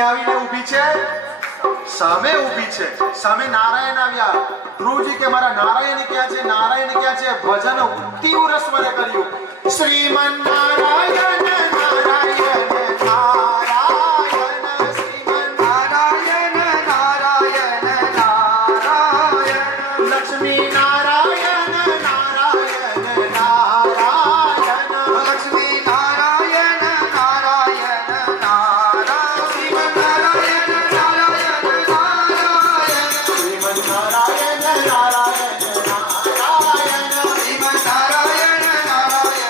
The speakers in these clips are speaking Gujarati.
ક્યાં આવીને ઊભી છે? સામે ઊભી છે. સામે નારાયણ આવ્યા. ધ્રુવજી કે મારા નારાયણ ક્યાં છે? નારાયણ ક્યાં છે? ભજન તીવ્ર સ્વરે કર્યું. શ્રીમન નારાયણ નારાયણ નારાયણ શ્રીમન નારાયણ નારાયણ નારાયણ લક્ષ્મી નારાયણ નારાયણ નારાયણ લક્ષ્મી નારાયણ નારાયણ નારાયણ શ્રીમન નારાયણ નારાયણ નારાયણ શ્રીમન નારાયણ નારાયણ નારાયણ શ્રીમન નારાયણ નારાયણ નારાયણ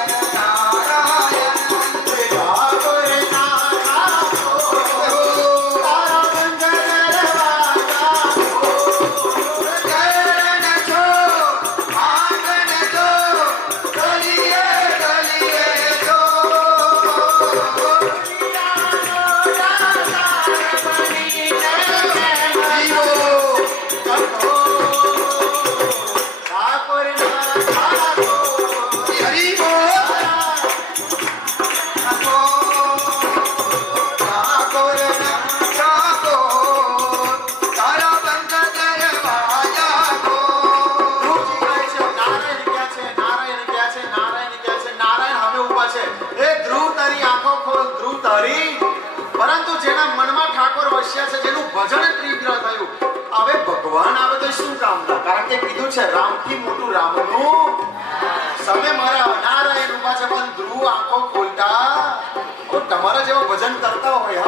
પરંતુ જેના મનમાં ઠાકોર વસ્યા છે, જેનું ભજન તીવ્ર થયું, હવે ભગવાન આવે તો શું કામના? કારણ કે કીધું છે રામથી મોટું રામનું સામે મારા નારાયણ ઉભા છે, પણ ધ્રુવ આંખો ખોલતા તમારા જેવો ભજન કરતા હોય,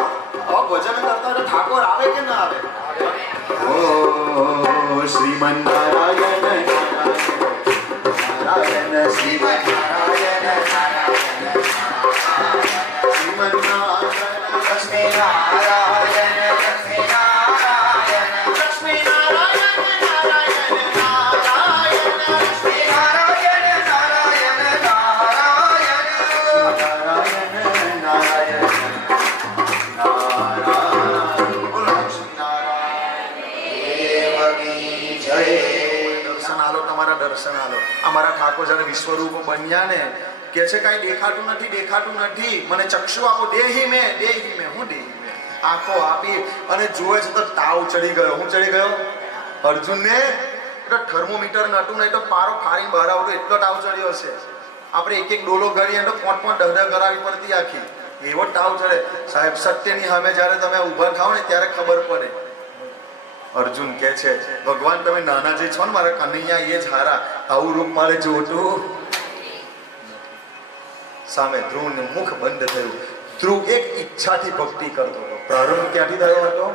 હા ભજન કરતા હોય ઠાકોર આવે કે ના આવે? ઓ શ્રીમન નારાયણ નારાયણ શ્રીમન નારાયણ નારાયણ શ્રીમન નારાયણ લક્ષ્મી નારાયણ લક્ષ્મી નારાયણ લક્ષ્મી નારાયણ નારાયણ નારાયણ લક્ષ્મી નારાયણ નારાયણ નારાયણ નારાયણ નારાયણ બોલો લક્ષ્મી નારાયણ દેવકી જય. દર્શન આલો, તમારા દર્શન આલો. અમારા ઠાકોર જ્યારે વિશ્વરૂપ બન્યા ને કે છે કાંઈ દેખાતું નથી, દેખાતું નથી, મને ચક્ષુ આપો. દેહી મેં હું દેહી મેં આંખો આપી અને જોવે છે તો તાવ ચડી ગયો. હું ચડી ગયો? અર્જુનને થર્મોમીટર નતું નહીં તો પારો ફારી બહાર આવતો એટલો તાવ ચડ્યો હશે. આપણે એક એક ડોલો ગળીએ તો પોટ દહડા કરાવી પડતી આખી, એવો તાવ ચડે. સાહેબ સત્યની સામે જ્યારે તમે ઊભા થાવ ને ત્યારે ખબર પડે. અર્જુન કે છે ભગવાન તમે નાના જે છો ને મારા કનૈયા એ જ હારા, આવું રૂપ મારે જોતું. સામે ધ્રુવનું મુખ બંધ થયું. ધ્રુવ એક ઈચ્છાથી ભક્તિ કરતો હતો. પ્રારંભ ક્યાંથી થયો હતો?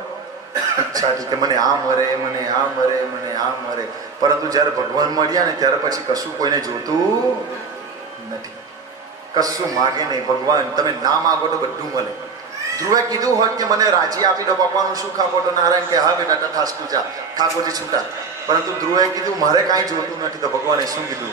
ઈચ્છાથી કે મને આ મરે, મને આ મરે, મને આ મરે. પરંતુ જ્યારે ભગવાન મળ્યા ને ત્યારે પછી કશું કોઈને જોતું નથી, કશું માગે નહીં. ભગવાન તમે ના માગો તો બધું મળે. ધ્રુવે કીધું હોત કે મને રાજી આપી દો, બાપાનું સુખ આપો, તો નારાયણ કે હા બેટા તથાસ્તુ જા, ઠાકોરજી છૂટા. પરંતુ ધ્રુવે કીધું મારે કાંઈ જોતું નથી. તો ભગવાને શું કીધું?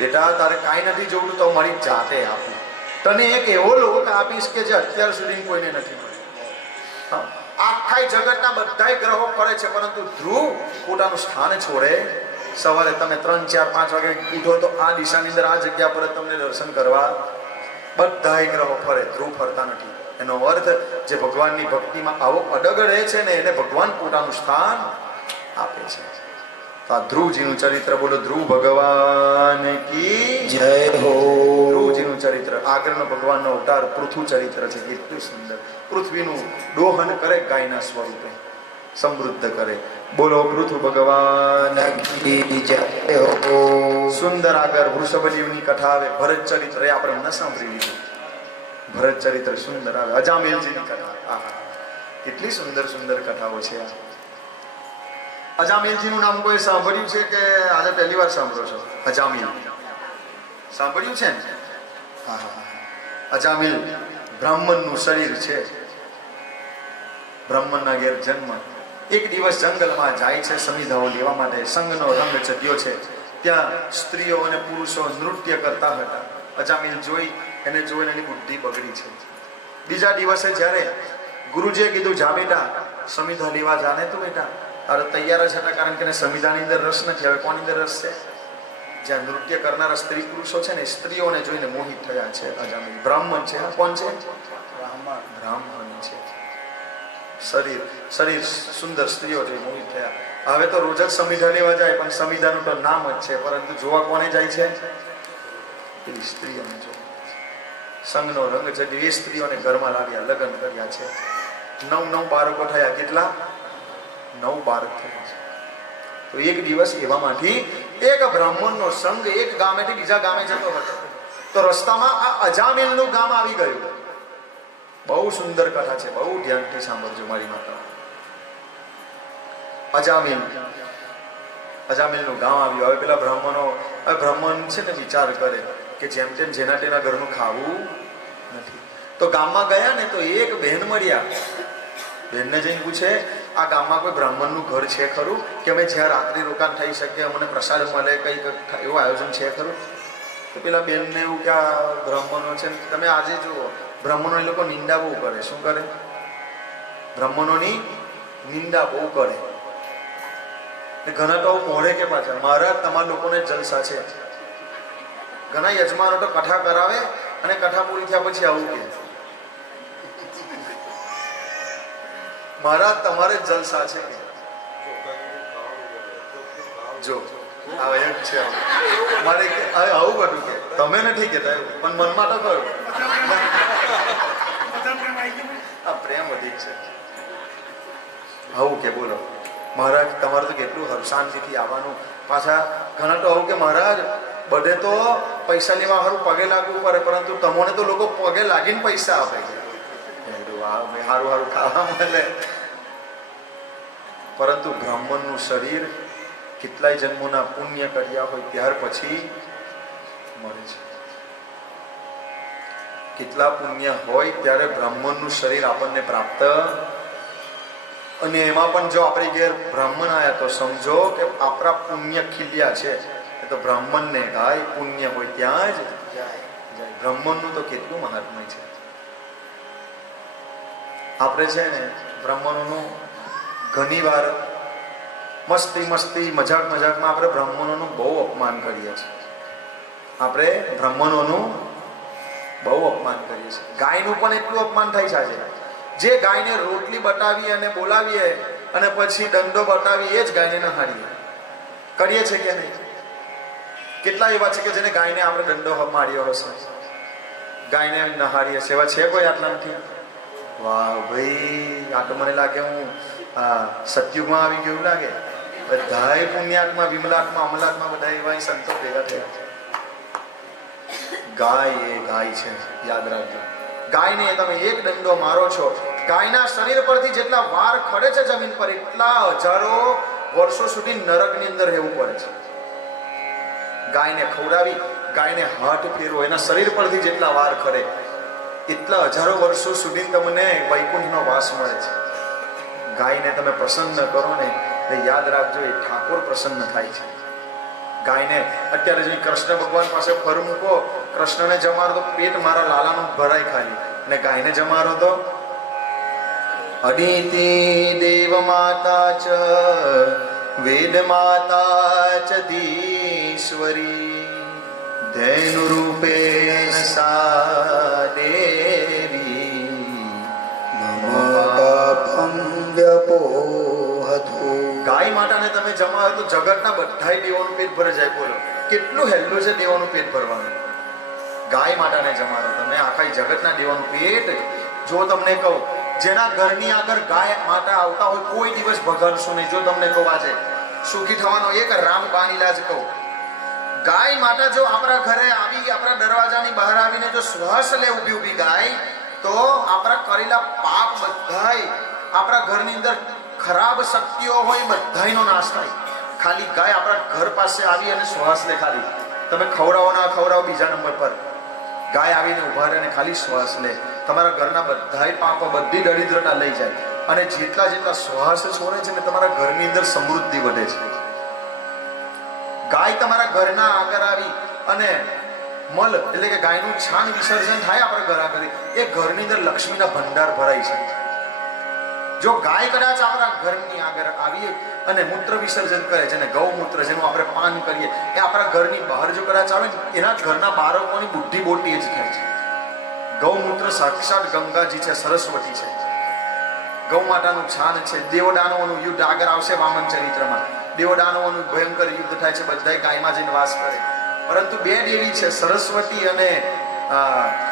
બેટા તારે કાંઈ નથી જોતું તો મારી જાતે આપું. તને એક એવો લોક આપીશ કે જે અત્યાર સુધી કોઈને નથી મળ્યો. આખા જગતના બધા ગ્રહો ફરે છે, પરંતુ ધ્રુવ પોતાનું સ્થાન છોડે. સવારે તમે 3, 4, 5 વાગે ઉઠો તો આ દિશાની અંદર આ જગ્યા પર તમને દર્શન કરવા બધા ગ્રહો ફરે, ધ્રુવ ફરતા નથી. એનો અર્થ જે ભગવાનની ભક્તિમાં આવો અડગ રહે છે ને એને ભગવાન પોતાનું સ્થાન આપે છે. તો આ ધ્રુવજીનું ચરિત્ર બોલો. ધ્રુવ ભગવાન કી જય હો. ધ્રુવજીનું ચરિત્ર આગળનો ભગવાનનો અવતાર પૃથુ ચરિત્ર છે. કેટલું સુંદર. પૃથ્વીનું દોહન કરે ગાયના સ્વરૂપે, સમૃદ્ધ કરે. બોલો પૃથુ ભગવાન કી જય હો. સુંદર આગળ વૃષભદેવની કથા આવે. ભરત ચરિત્ર એ આપણે ન સાંભળી લીધું. ભરત ચરિત્ર સુંદર આવે. અજામેલજીની કથા, આહા કેટલી સુંદર સુંદર કથાઓ છે. અજામેલજીનું નામ કોઈ સાંભળ્યું છે કે આજે પહેલી વાર સાંભળો છો? અજામેલ સાંભળ્યું છે ને? હા. અજામેલ બ્રાહ્મણનું શરીર છે. બ્રાહ્મણના ઘેર જન્મ. એક દિવસ જંગલમાં જાય છે સમિધાઓ લેવા માટે. સંઘનો રંગ ચડ્યો છે. ત્યાં સ્ત્રીઓ અને પુરુષો નૃત્ય કરતા હતા. અજામેલ એને જોઈને એની બુદ્ધિ બગડી છે. બીજા દિવસે જ્યારે ગુરુજીએ કીધું જા બેટા સમિધા લેવા જાને તું બેટા, તારે તૈયાર જ હતા. કારણ કે સમિધાની અંદર રસ નથી. હવે કોની અંદર રસ છે? જ્યાં નૃત્ય કરનારા સ્ત્રી પુરુષો છે ને, સ્ત્રીઓને જોઈને મોહિત થયા છે. અજામેલ બ્રાહ્મણ છે. કોણ છે? બ્રાહ્મણ છે. શરીર સુંદર સ્ત્રીઓ જોઈ મોહિત થયા. હવે તો રોજ જ સમિધા લેવા જાય, પણ સમિધાનું તો નામ જ છે, પરંતુ જોવા કોને જાય છે? એવી સ્ત્રીઓને જો સંગનો રંગ જડ્યો એ સ્ત્રીઓને ઘરમાં લાવ્યા, લગ્ન કર્યા છે. 9 બાળકો થયા. કેટલા? 9 બાળક થયા છે. તો એક દિવસ એવામાંથી એક બ્રાહ્મણનો સંઘ એક ગામેથી બીજા ગામે જતો હતો. તો રસ્તામાં આ અજામિલનું ગામ આવી ગયું. બહુ સુંદર કથા છે, બહુ ધ્યાનથી સાંભળજો મારી માતા. અજામિલનું ગામ આવ્યું. હવે પેલા બ્રાહ્મણ છે ને વિચાર કરે કે જેમ તેમ જેના તેના ઘરનું ખાવું નથી. તો ગામમાં ગયા ને તો એક બહેન મળ્યા. બહેનને જઈને પૂછે, આ ગામમાં કોઈ બ્રાહ્મણનું ઘર છે ખરું, કે અમે જ્યાં રાત્રિ રોકાણ થઈ શકે, અમને પ્રસાદ મળે, કંઈક એવું આયોજન છે ખરું? તો પેલા બેનને એવું કે આ બ્રાહ્મણો છે, તમે આજે જુઓ બ્રાહ્મણો એ લોકો નિંદા બહુ કરે. શું કરે? બ્રાહ્મણોની નિંદા બહુ કરે. ઘણા તો મોઢે કે પાછળ, મહારાજ તમારા લોકોને જલસા છે. ઘણા યજમાનો તો કથા કરાવે અને કથા પૂરી થયા પછી આવું કે મહારાજ તમારે જલસા છે. જો આવે એમ છે મારે આવું બધું કે તમે નથી કેતા પણ મનમાં તો કરું આ પ્રેમ અધિક છે. આવું કે બોલો મહારાજ તમારે તો કેટલું હરશાંતિથી આવવાનું. પાછા ઘણા તો આવું કે મહારાજ બધે તો પૈસા લેવા સારું પગે લાગવું પડે, પરંતુ તમને તો લોકો પગે લાગીને પૈસા આપે છે. સારું ખાવા મળે. પરંતુ બ્રાહ્મણનું શરીર કેટલાય જન્મોના પુણ્ય કર્યા હોય ત્યાર પછી મળે છે. કેટલા પુણ્ય હોય ત્યારે બ્રાહ્મણનું શરીર આપણને પ્રાપ્ત. અને એમાં પણ જો આપણે ઘેર બ્રાહ્મણ આવ્યા તો સમજો કે આપણા પુણ્ય ખીલ્યા છે. તો બ્રાહ્મણને ગાય પુણ્ય હોય ત્યાં જ જાય. બ્રાહ્મણનું તો કેટલું મહાત્મ્ય છે. આપણે છે ને બ્રાહ્મણોનું ઘણી વાર મસ્તી મજાકમાં આપણે બ્રાહ્મણોનું બહુ અપમાન કરીએ છીએ. આપણે બ્રાહ્મણોનું બહુ અપમાન કરીએ છીએ. ગાયનું પણ એટલું અપમાન થાય છે આજે. જે ગાયને રોટલી બતાવીએ અને બોલાવીએ અને પછી દંડો બતાવીએ એ જ ગાયને નહાડીએ. કરીએ છીએ કે નહીં? કેટલા એવા છે કે જેને ગાયને આપણે દંડો માર્યો હશે, ગાયને નહાડીએ છે. એવા છે કોઈ? આટલા નથી. વાહ ભાઈ, આ તો મને લાગે હું સતયુગમાં આવી ગયું લાગે. બધાય પુણ્યાત્મા, વિમલાત્મા, અમલાત્મા બધા એવા સંતો ભેગા થયા છે. ગાય એ ગાય છે, યાદ રાખજો. ગાયને તમે એક દંડો મારો છો, ગાયના શરીર પરથી જેટલા વાર ખડે છે જમીન પર એટલા હજારો વર્ષો સુધી નરકની અંદર રહેવું પડે છે. ગાયને ખવડાવી, ગાયને હાથ ફેરવો, એના શરીર પરથી જેટલા વાર ખડે એટલા હજારો વર્ષો સુધી તમને વૈકુંઠનો વાસ મળે છે. ગાયને તમે પ્રસન્ન કરો ને તો યાદ રાખજો એ ઠાકોર પ્રસન્ન થાય છે. ગાયને અત્યારે જે કૃષ્ણ ભગવાન પાસે ફર મૂકો, કૃષ્ણને જમાડો તો પેટ મારા લાલાનું ભરાય ખાલી, અને ગાયને જમાડો તો અદિતિ દેવ માતા ચ વેદ માતા ચ દીશ્વરી ધૈનુ રૂપેણ સા દેવી મમ વ્યપોહતુ. ગાય માતાને તમે જમાવો તો જગતના બધાય દેવોનું પેટ ભરાઈ જાય. બોલો કેટલું હેલ્લું છે દેવોનું પેટ ભરવાનું. ગાય માતાને જમાવો તમે આખા જગતના દેવોનું પેટ. જો તમને કહું જેના ઘરની આગળ ગાય માતા આવતા હોય કોઈ દિવસ ભગાડશો નહીં. જો તમને કહું આજે સુખી થવાનો એક રામબાણ ઇલાજ કહું. ગાય માતા જો આપણા ઘરે આવી, આપણા દરવાજાની બહાર આવીને જો શ્વાસ લે ઊભી ગાય, તો આપણા કરેલા પાપ બધાય, આપણા ઘરની અંદર ખરાબ શક્તિઓ હોય બધાયનો નાશ થાય. ખાલી ગાય આપણા ઘર પાસે આવી અને શ્વાસ લે. ખાલી તમે ખવડાવો ના ખવડાવો બીજા નંબર પર, ગાય આવીને ઉભા રહે અને ખાલી શ્વાસ લે, તમારા ઘરના બધાય પાપો, બધી દરિદ્રતા લઈ જાય. અને જેટલા શ્વાસ છોડે છે ને તમારા ઘરની અંદર સમૃદ્ધિ વધે છે. ગાય તમારા ઘરના આગળ આવી અને મલ એટલે કે ગાયનું છાણ વિસર્જન થાય આપણા ઘર આગળ, એ ઘરની અંદર લક્ષ્મીના ભંડાર ભરાય છે. જો ગાય કદાચ આપણા ઘરની આગળ આવી અને મૂત્ર વિસર્જન કરે છે, અને ગૌમૂત્ર જેનું આપણે પાન કરીએ એ આપણા ઘરની બહાર જો કદાચ આવે ને, એના ઘરના બાળકોની બુદ્ધિ બોટી જ થાય છે. ગૌમૂત્ર સાક્ષાત ગંગાજી છે, સરસ્વતી છે. ગૌ માતાનું છાન છે. દેવદાનવોનું યુદ્ધ આગળ આવશે વામન ચરિત્રમાં. દેવદાનવોનું ભયંકર યુદ્ધ થાય છે, બધા ગાયમાં જઈને વાસ કરે. પરંતુ બે દેવી છે, સરસ્વતી અને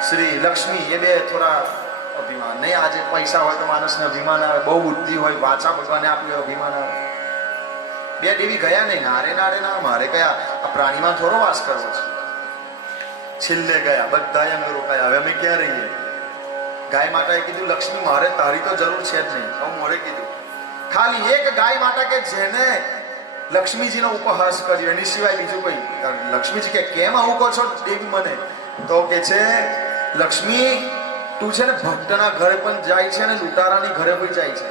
શ્રી લક્ષ્મી, એ બે થોડા અભિમાન નહીં. આજે પૈસા હોય તો માણસને અભિમાન આવે, બહુ બુદ્ધિ હોય, વાચા ભગવાને આપ્યું અભિમાન આવે. બે દેવી ગયા નહીં, નારે ના, મારે કયા આ પ્રાણીમાં થોડો વાસ કરવો છે. છેલ્લે ગયા, બધા અંગ રોકાયા. હવે અમે ક્યાં રહીએ? ગાય માતાએ કીધું, લક્ષ્મી મારે તારી તો જરૂર છે જ નહીં. હું મોડે કીધું, ખાલી એક ગાય માતા કે જેને લક્ષ્મીજીનો ઉપહાસ કર્યો, એની સિવાય બીજું કોઈ. લક્ષ્મીજી કે કેમ આવું કહો છો દેવી મને? તો કે છે, લક્ષ્મી તું છે ને ભક્તના ઘરે પણ જાય છે ને લૂંટારાની ઘરે પણ જાય છે.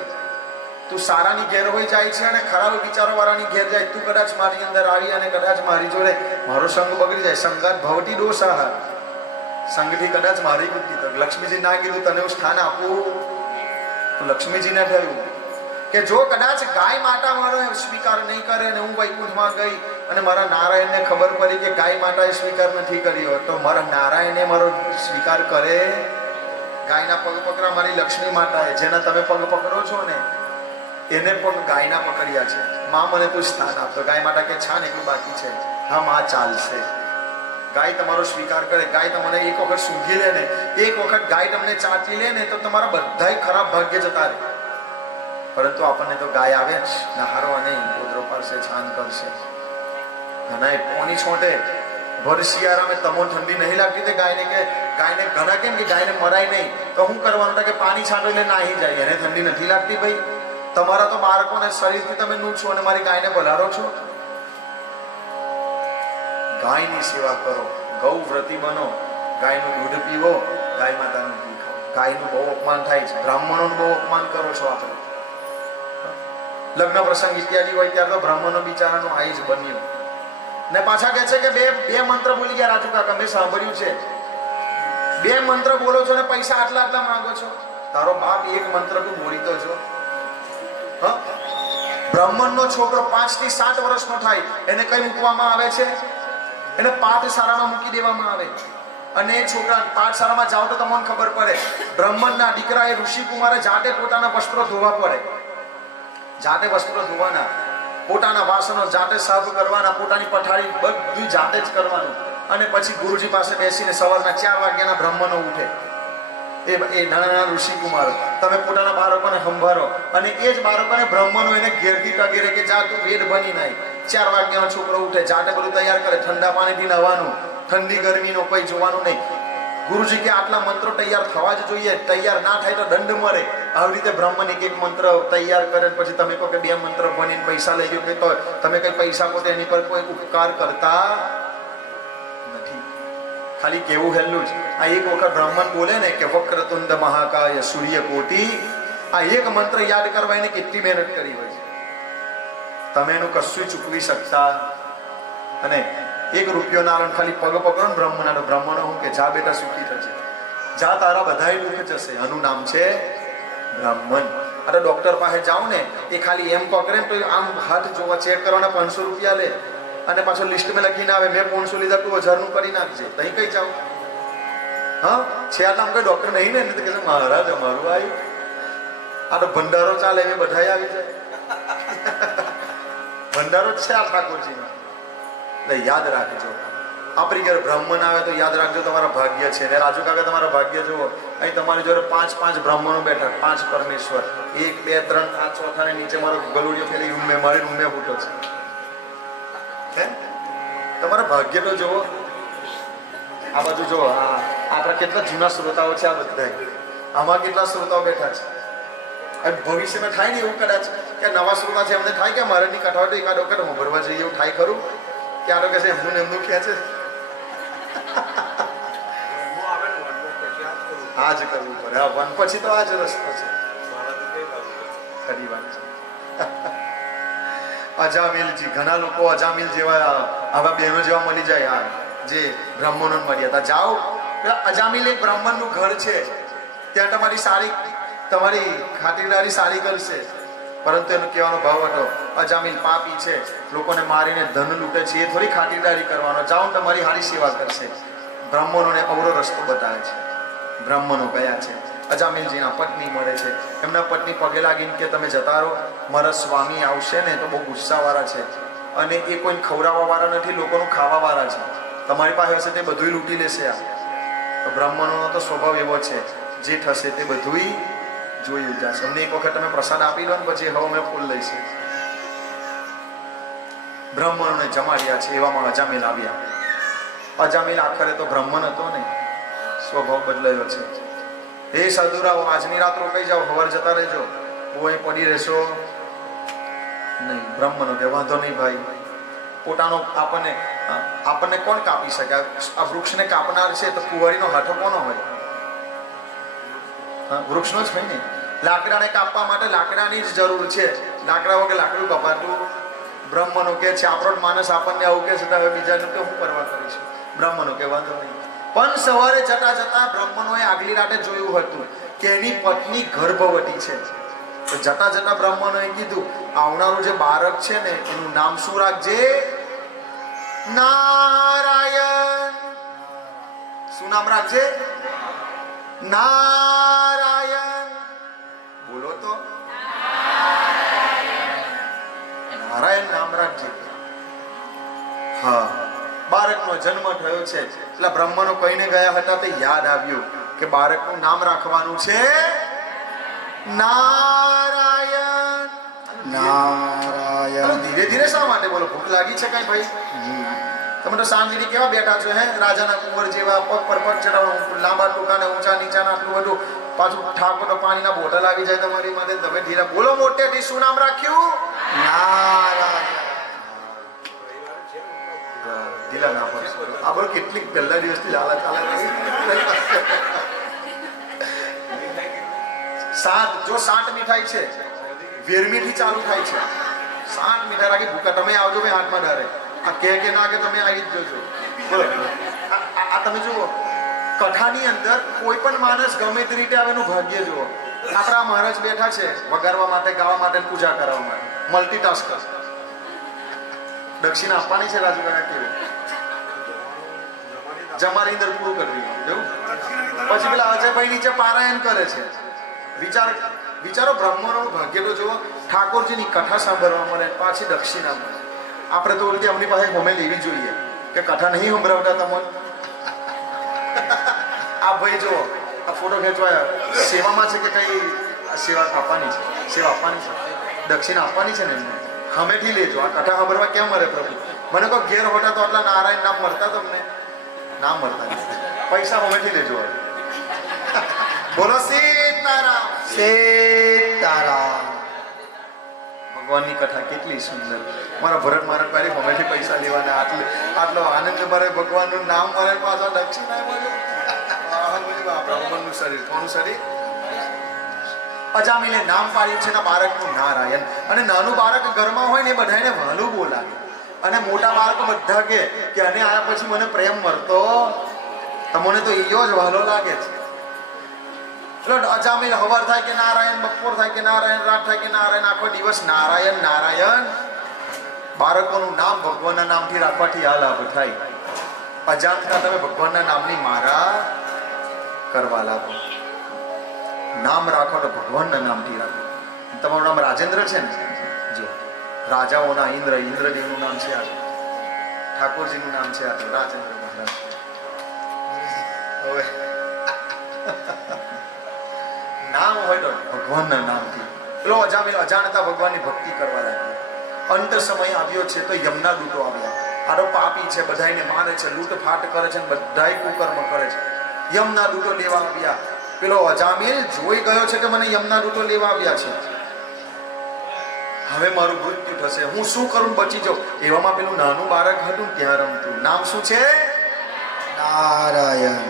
તું સારાની ઘેર હોય જાય છે અને ખરાબ વિચારો વાળાની ઘેર જાય. તું કદાચ મારી અંદર આવી અને કદાચ મારી જોડે મારો સંગ બગડી જાય. સંગાત ભવતી દોષાહ, સંગથી કદાચ મારી બુદ્ધિ. તો લક્ષ્મીજી ના કીધું તને હું સ્થાન આપું? તો લક્ષ્મીજીને થયું કે જો કદાચ ગાય માતા મારો સ્વીકાર નહીં કરે અને હું વૈકુંઠમાં ગઈ અને મારા નારાયણને ખબર પડી કે ગાય માતાએ સ્વીકાર નથી કર્યો, તો મારા નારાયણે મારો સ્વીકાર કરે? ગાયના પગ પકડા મારી લક્ષ્મી માતાએ, જેના તમે પગ પકડો છો ને એને પગ ગાયના પકડ્યા છે. માં મને તું સ્થાન આપતો. ગાય માતા કે છાન એટલું બાકી છે. હા માં ચાલશે. ગાય તમારો સ્વીકાર કરે. ગાય તમને એક વખત સૂંઘી લે ને, એક વખત ગાય તમને ચાટી લે ને, તો તમારા બધા ખરાબ ભાગ્ય જતા રહે. પરંતુ આપણને તો ગાય આવે જ, નહારવા નહીં, ગોદરો પાડશે, છાન કરશે, ઘણા પોની છોટે. ભર શિયાળામાં તમો ઠંડી નહીં લાગતી તે ગાયને કે ગાયને ઘણા કેમ કે ગાયને મરાય નહીં, તો શું કરવાનું? કે પાણી છાંટો એટલે નાહી જાય. એને ઠંડી નથી લાગતી ભાઈ? તમારા તો બાળકોને શરીરથી તમે નૂછો અને મારી ગાયને બલાડો છો. ગાયની સેવા કરો, ગૌ વ્રતી બનો, ગાયનું દૂધ પીવો, ગાય માતાનું ઘી ખાઓ. ગાયનું બહુ અપમાન થાય છે, બ્રાહ્મણોનું બહુ અપમાન કરો છો આપણે. લગ્ન પ્રસંગ ઇત્યાદિ હોય ત્યારે તો બ્રાહ્મણો બિચારાનું આઈ જ બન્યું. ને પાછા કહે છે કે બે મંત્ર બોલી ગયા રાજુ કાકા, મેં સાંભળ્યું છે. બે મંત્ર બોલો છો ને પૈસા આટલા આટલા માંગો છો. તારો બાપ એક મંત્ર તું બોલી તો જો. બ્રાહ્મણનો છોકરો 5 થી 7 વર્ષનો થાય એને કઈ મૂકવામાં આવે છે? એને પાઠશાળામાં મૂકી દેવામાં આવે. અને એ છોકરા પાઠશાળામાં જાઓ તો તમને ખબર પડે, બ્રાહ્મણના દીકરા એ ઋષિકુમારે જાતે પોતાના વસ્ત્રો ધોવા પડે. જાતે વસ્ત્રો ધોવાના, પોતાના વાસણો જાતે સાફ કરવાના, પોતાની પથારી બધું જાતે જ કરવાનું. અને પછી ગુરુજી પાસે બેસીને સવારના 4 વાગ્યાના બ્રાહ્મણો ઉઠે. એ નાના ઋષિકુમારો, તમે પોતાના બાળકોને સંભાળો. અને એ જ બાળકોને બ્રાહ્મણો એને ઘેરથી ટગેરે કે જા તું વેદ બની નાય. 4 વાગ્યાનો છોકરો ઉઠે, જાતે બધું તૈયાર કરે, ઠંડા પાણીથી નવાનું, ઠંડી ગરમીનો કોઈ જોવાનું નહીં. ગુરુજી કે આટલા મંત્રો તૈયાર થવા જ જોઈએ, તૈયાર ના થાય તો દંડ મળે. આવી રીતે બ્રાહ્મણ એક મંત્ર તૈયાર કરે, પછી તમે કહો કે 2 મંત્ર ભણીને પૈસા લઈ ગયો, કે તો તમે કઈ પૈસા પોતે એની પર કોઈ ઉપકાર કરતા નથી. ખાલી કેવું હેલું જ. આ એક વખત બ્રાહ્મણ બોલે ને કે વક્રતુંડ મહાકાય સૂર્યકોટી, આ એક મંત્ર યાદ કરવા એને કેટલી મહેનત કરી હોય છે. તમે એનું કશું ચૂકવી શકતા. અને 1 રૂપિયો ના ખાલી પગ પકડો ને બ્રાહ્મણ, બ્રાહ્મણો હું કે જા બેટા સુખી થશે, જા તારા બધાય દુઃખ જશે. આનું નામ છે બ્રાહ્મણ. અરે ડોક્ટર પાસે જાઓ ને, એ ખાલી એમ પકડે તો આમ હાથ જોવા ચેક કરવાના 500 રૂપિયા લે અને પાછો લિસ્ટમાં લખીને આવે મેં 500 લીધા, તું 1000નું કરી નાખજે. તઈ કઈ જાવ? હા છે આટલા આમ કઈ ડોક્ટર નહીં ને, તો કે મહારાજ અમારું આવ્યું. આ તો ભંડારો ચાલે, એ બધા આવી જાય. ભંડારો જ છે આ ઠાકોરજીમાં. એટલે યાદ રાખજો, આપણી ઘરે બ્રાહ્મણ આવે તો યાદ રાખજો તમારા ભાગ્ય છે. ને રાજુ કાકા તમારા ભાગ્ય જુઓ, અહીં તમારી જોડે 5 બ્રાહ્મણો બેઠા, 5 પરમેશ્વર, 1 2 3 5 ચોથાને નીચે મારો ગલુડિયો ફેરી રૂમે મારી રૂમે ફૂટો છે. તમારા ભાગ્ય તો જુઓ. આ બાજુ જુઓ, આપણા કેટલા જૂના શ્રોતાઓ છે. આ બધા આમાં કેટલા શ્રોતાઓ બેઠા છે. અને ભવિષ્યમાં થાય ને એવું કદાચ કે નવા શ્રોતા છે, એમને થાય કે મારે ની કઠાવટ એકાદ વખત ભરવા જઈએ એવું થાય ખરું? કે આ તો કે છે એમનું ને એમનું ક્યાં છે? આ જ કરવું પડે. હા, વન પછી તો આ જ રસ્તો છે. ખરી વાત છે. અજામિલજી, ઘણા લોકો અજામિલ જેવા આવા બહેનો જેવા મળી જાય, જે બ્રાહ્મણો મળ્યા હતા. જાઓ, અજામિલ એક બ્રાહ્મણનું ઘર છે, ત્યાં તમારી ખાતરદારી સારી કરશે. પરંતુ એનો કહેવાનો ભાવ હતો અજામિલ પાપી છે, લોકોને મારીને ધન લૂંટે છે, એ થોડી ખાતરદારી કરવાનો. જાઓ તમારી સારી સેવા કરશે. બ્રાહ્મણોને અવરો રસ્તો બતાવે છે. બ્રાહ્મણો ગયા છે, અજામિલજીના પત્ની મળે છે. એમના પત્ની પગે લાગીને કે તમે જતા રહો, મારા સ્વામી આવશે ને તો બહુ ગુસ્સાવાળા છે અને એ કોઈ ખવડાવવાવાળા નથી, લોકોનું ખાવાવાળા છે. તમારી પાસે હશે તે બધું લૂંટી લેશે. આ તો બ્રાહ્મણોનો તો સ્વભાવ એવો છે, જે થશે તે બધું જોઈ જશે. અમને એક વખત તમે પ્રસાદ આપી દો ને પછી હવે અમે ફૂલ લઈશું. બ્રાહ્મણોને જમાડ્યા છે. એવામાં અજામિલ આવ્યા. અજામિલ આખરે તો બ્રાહ્મણ હતો ને, સ્વભાવ બદલાયો છે. હે સાધુરાઓ, આજની રાત રોકાઈ જાઓ, સવાર જતા રહેજો, હું અહીં પડી રહેશો નહીં. બ્રાહ્મણો કે વાંધો નહીં ભાઈ, પોતાનો આપણને કોણ કાપી શકે? આ વૃક્ષને કાપનાર છે તો કુંવારીનો હાથો કોનો હોય? વૃક્ષનો જ હોય ને. લાકડાને કાપવા માટે લાકડાની જ જરૂર છે. લાકડા વગર લાકડું કપાતું. બ્રાહ્મણો કે છે આપણો માણસ આપણને આવું કે છે તો હવે બીજાનું તો હું કરવા કરીશું? બ્રાહ્મણો કે વાંધો નહીં. પણ સવારે જતા જતા બ્રાહ્મણોએ આગલી રાતે જોયું હતું કે એની પત્ની ગર્ભવતી છે. તો જતા જતા બ્રાહ્મણોએ કીધું આવનારું જે બાળક છે ને એનું નામ શું રાખજે? નારાયણ. શું નામ રાખજે? નારાયણ. બોલો તો, નારાયણ નામ રાખજે. હા, બાળકનો જન્મ થયો છે એટલે બ્રાહ્મણો કહીને ગયા હતા તે યાદ આવ્યું કે બાળકનું નામ રાખવાનું છે નારાયણ. નારાયણ. ધીરે ધીરે શા માટે બોલો? ભૂખ લાગી છે કઈ ભાઈ? તમે તો સાંજની કેવા બેઠા છો? હે, રાજાના કુંવર જેવા પગ પર પગ ચડાવવાનું, લાંબા ટૂંકા ને ઊંચા નીચાના, આટલું બધું. પાછું ઠાકોર તો પાણીના બોટલ આવી જાય તમારી માટે. તમે ધીરે બોલો. મોટેથી શું નામ રાખ્યું? નારાયણ. દિલા ના પડશે. આ બોલો કેટલીક પહેલા દિવસથી લાલા ચાલે. જો 7 મીઠાઈ છે, 12મી થી ચાલુ થાય છે. 7 મીઠાઈ રાખી ભૂકા. તમે આવજો ભાઈ હાથમાં ડારે. આ કે ના કે તમે આવી જ જોજો. બોલો, આ તમે જુઓ કથાની અંદર કોઈ પણ માણસ ગમે તે રીતે આવે એનું ભાગ્ય જુઓ. આપણા મહારાજ બેઠા છે વગાડવા માટે, ગાવા માટે, પૂજા કરવા માટે. મલ્ટીટાસ્કર. દક્ષિણા આપવાની છે રાજુભાઈ કેવું જમાની અંદર પૂરું કરી દીધું. પછી પેલા અજયભાઈ નીચે પારાયણ કરે છે. વિચારો બ્રાહ્મણોનું ભાગ્ય તો જુઓ. ઠાકોરજીની કથા સાંભળવા મળે, પાછી દક્ષિણા મળે. આપણે તો ઉલટી અમની પાસે હોમે લેવી જોઈએ કે કથા નહીં સંભળાવતા તમને. આ ભાઈ જુઓ, આ ફોટો ખેંચવાયા સેવામાં છે કે કઈ સેવા આપવાની છે? સેવા આપવાની છે, દક્ષિણા આપવાની છે ને એમને. હમેથી લેજો. આ કથા સાંભળવા ક્યાં મળે પ્રભુ? મને કહો ઘેર હોતા તો આટલા નારાયણ નામ મળતા તમને? ના મળતા. પૈસા હમેથી લેજો. બોલો સીતારામ. સીતારામ. ભગવાનની કથા કેટલી સુંદર. મારા ભરત મહારાજ પાસે હમેથી પૈસા લેવાના. આટલો આનંદ મારે ભગવાનનું નામ મળે, પાછા દક્ષિણા મળે. બ્રાહ્મણનું શરીર, કોનું શરીર? અજામિલે નામ પાડ્યું છે ને બાળકનું નારાયણ. અને નાનું બાળક ઘરમાં હોય ને એ બધાને વહાલું બોલાવે. અને મોટા બાળકો બધા કે આને આયા પછી મને પ્રેમ મળતો, તમને તો ઈયો જ વહાલો લાગે છે. એટલે અજામિલ હવાર થાય કે નારાયણ, બપોર થાય કે નારાયણ, રાત થાય કે નારાયણ, આખો દિવસ નારાયણ નારાયણ. બાળકોનું નામ ભગવાનના નામથી રાખવાથી આ લાભ થાય. અજાણતા તમે ભગવાનના નામની મારા કરવા લાગો. નામ રાખો તો ભગવાનના નામથી રાખો. તમારું નામ રાજેન્દ્ર છે ને? જો રાજાઓના ઇન્દ્ર, ઇન્દ્રદેવનું નામ છે આ. ઠાકોરજીનું નામ છે આ રાજેન્દ્ર મહારાજ. હવે નામ હોય તો ભગવાનના નામથી. પેલો અજામિલ અજાણતા ભગવાનની ભક્તિ કરવા લાગ્યો. અંત સમય આવ્યો છે તો યમના દૂતો આવ્યા. આરો પાપી છે, બધાને મારે છે, લૂંટફાટ કરે છે, બધાય કુકર્મ કરે છે. યમના દૂતો લેવા આવ્યા. પેલો અજામિલ જોઈ ગયો છે કે મને યમના દૂતો લેવા આવ્યા છે, હવે મારું મૃત્યુ થશે, હું શું કરું બચી જાઉં? એવામાં પેલું નાનું બાળક હતું ત્યાં રમતું. નામ શું છે? નારાયણ.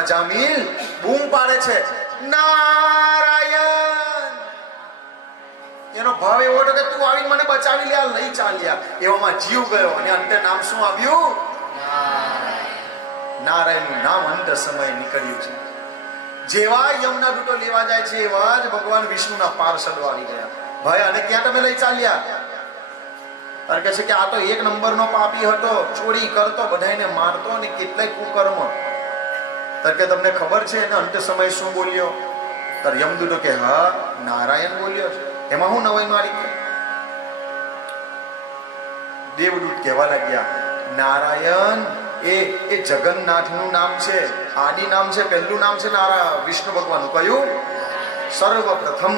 અજામિલ બૂમ પાડે છે નારાયણ. એનો ભાવ એવો હતો કે તું આવી મને બચાવી લે, લઈ ચાલ્યા. એવામાં જીવ ગયો અને અંતે નામ શું આવ્યું? નારાયણનું નામ અંત સમયે નીકળ્યું છે. જેવા યમના દૂતો લેવા જાય છે એવા જ ભગવાન વિષ્ણુના પાર્ષદો આવી ગયા. ભાઈ અને ક્યાં તમે લઈ ચાલ્યા? અને કહે છે કે આ તો 1 નંબરનો પાપી હતો, ચોરી કરતો, બધાને મારતો અને કેટલાય કુકર્મ. કે તમને ખબર છે એને અંત સમય શું બોલ્યો? ત્યારે યમદૂતો કે હા નારાયણ બોલ્યો છે, એમાં હું નવાઈ મારી? દેવદૂત કહેવા લાગ્યા નારાયણ એ જગન્નાથનું નામ છે, આદિ નામ છે, પહેલું નામ છે વિષ્ણુ ભગવાનનું. કયું? સર્વપ્રથમ.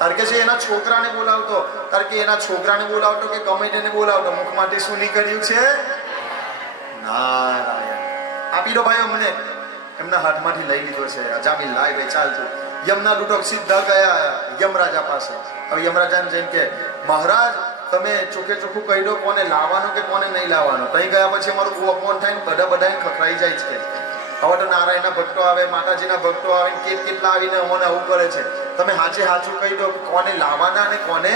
તાર કે છે એના છોકરાને બોલાવતો, તાર કે એના છોકરાને બોલાવતો કે ગમે તેને બોલાવતો, મુખમાંથી શું નીકળ્યું છે? નારાયણ. આપી દો ભાઈ અમને. એમના હાથમાંથી લઈ લીધો છે. અજામિલ લાય ભાઈ ચાલતું. યમના લૂંટક સીધા ગયા યમરાજા પાસે. હવે યમરાજાને જઈને કે મહારાજ તમે ચોખ્ખે ચોખ્ખું કહી દો કોને લાવવાનું કે કોને નહીં લાવવાનું. ત્યાં ગયા પછી અમારું અપમાન થાય ને બધા ખખડાઈ જાય છે. હવે તો નારાયણના ભક્તો આવે, માતાજીના ભક્તો આવે, કેટલા આવીને અમને આવું કરે છે. તમે સાચું કહી દો કોને લાવવાના અને કોને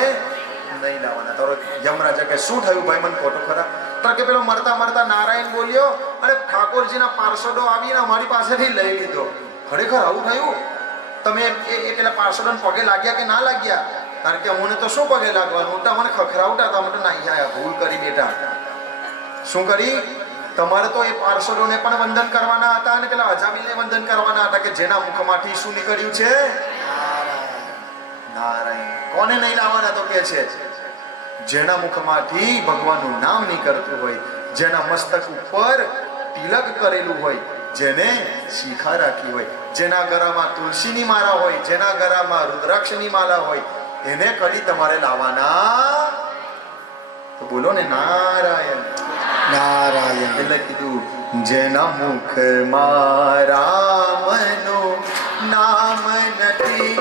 નહીં લાવવાના. તારો યમરાજા કે શું થયું ભાઈ મને કહો તો ખરા. તો કે પેલો મરતા મરતા નારાયણ બોલ્યો અને ઠાકોરજીના પાર્ષદો આવીને અમારી પાસેથી લઈ લીધો. ખરેખર આવું થયું? તમે એ પેલા પાર્ષદોને પગે લાગ્યા કે ના લાગ્યા? કારણ કે અમને તો શું પગે લાગવાનું, મને ખખરાવતા હતા, અમે તો નાઈ આયા, ભૂલ કરી બેટા. શું કરી? તમારે તો એ પાર્ષદોને પણ વંદન કરવાના હતા અને પેલા અજામિલને વંદન કરવાના હતા કે જેના મુખમાંથી શું નીકળ્યું છે? નારાયણ. કોને નહીં લાવવાના? તો કે છે જેના મુખમાંથી ભગવાનનું નામ નીકળતું હોય, જેના મસ્તક ઉપર તિલક કરેલું હોય, જેને શિખા રાખી હોય, જેના ગળામાં તુલસીની માળા હોય, જેના ગળામાં રુદ્રાક્ષની માળા હોય, એને કરી તમારે લાવવાના. તો બોલો ને નારાયણ નારાયણ. એટલે કીધું જેના મુખમાં રામનું નામ નથી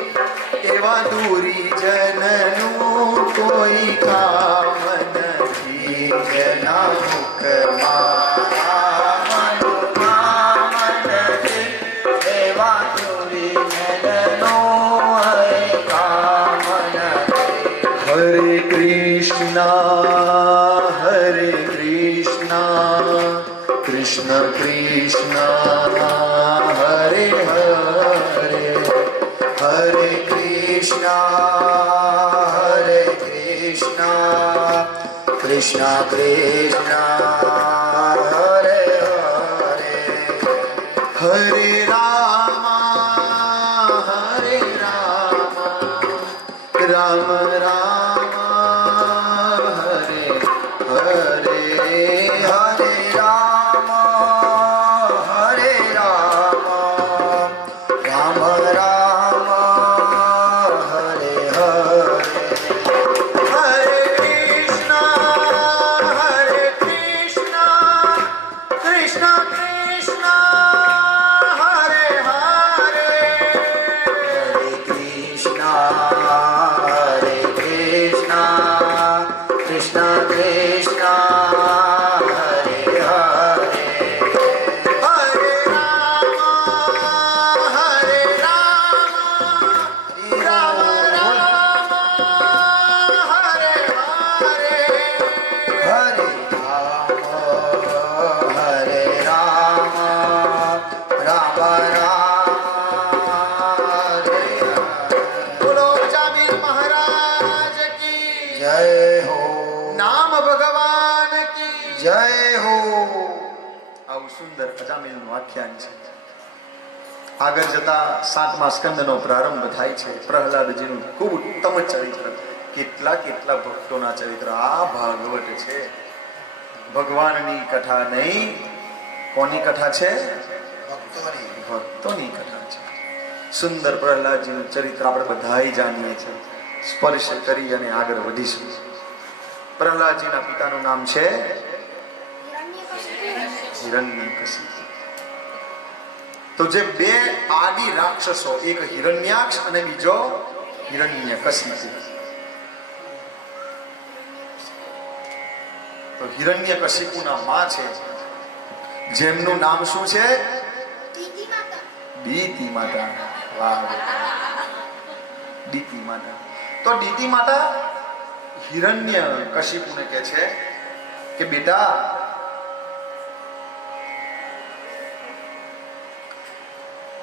એવા દૂરી જનનું કોઈ કામ નથી. જેના મુખમાં રામનું નામ નથી એવા દૂરી જનનું કામ નથી. હરે કૃષ્ણ હરે કૃષ્ણ કૃષ્ણ કૃષ્ણ હરે હરે હરે કૃષ્ણ હરે કૃષ્ણ કૃષ્ણ કૃષ્ણ હરે હરે હરે રામ રામ રામ હરે હરે હરે રામ રામ રામ હરે હરે હરે કૃષ્ણ કૃષ્ણ કૃષ્ણ હરે હરે હરે કૃષ્ણ કૃષ્ણ કૃષ્ણ હરે હરે હરે રામ રામ રામ હરે હરે હરે રામ રામ રામ હરે બોલો જામિલ મહારાજ કી જય હો. નામ ભગવાન કી જય હો. આવું સુંદર અજામિલનું આખ્યાન છે. આગળ જતા 7મા સ્કંદનો પ્રારંભ થાય છે. પ્રહલાદજીનું ખૂબ ઉત્તમ ચરિત્ર, કેટલા ભક્તોના ચરિત્ર. આ ભાગવત છે. ભગવાનની કથા નહીં, કોની કથા છે? ભક્તોની કથા છે. સુંદર પ્રહલાદજીનું ચરિત્ર આપણે બધાય જાણીએ છીએ. સ્પર્શ કરી અને આગળ વધીશું. પ્રહલાદજીના પિતાનું નામ છે હિરણ્યકશિપુ. તો જે બે આદિ રાક્ષસો, એક હિરણ્યાક્ષ અને બીજો હિરણ્યકશિપુ. તો હિરણ્યકશિપુના માં છે, જેમનું નામ શું છે? દીતિ માતા. વાહ, દીતિ માતા. તો દીતિ માતા હિરણ્યકશિપુને કહે છે કે બેટા,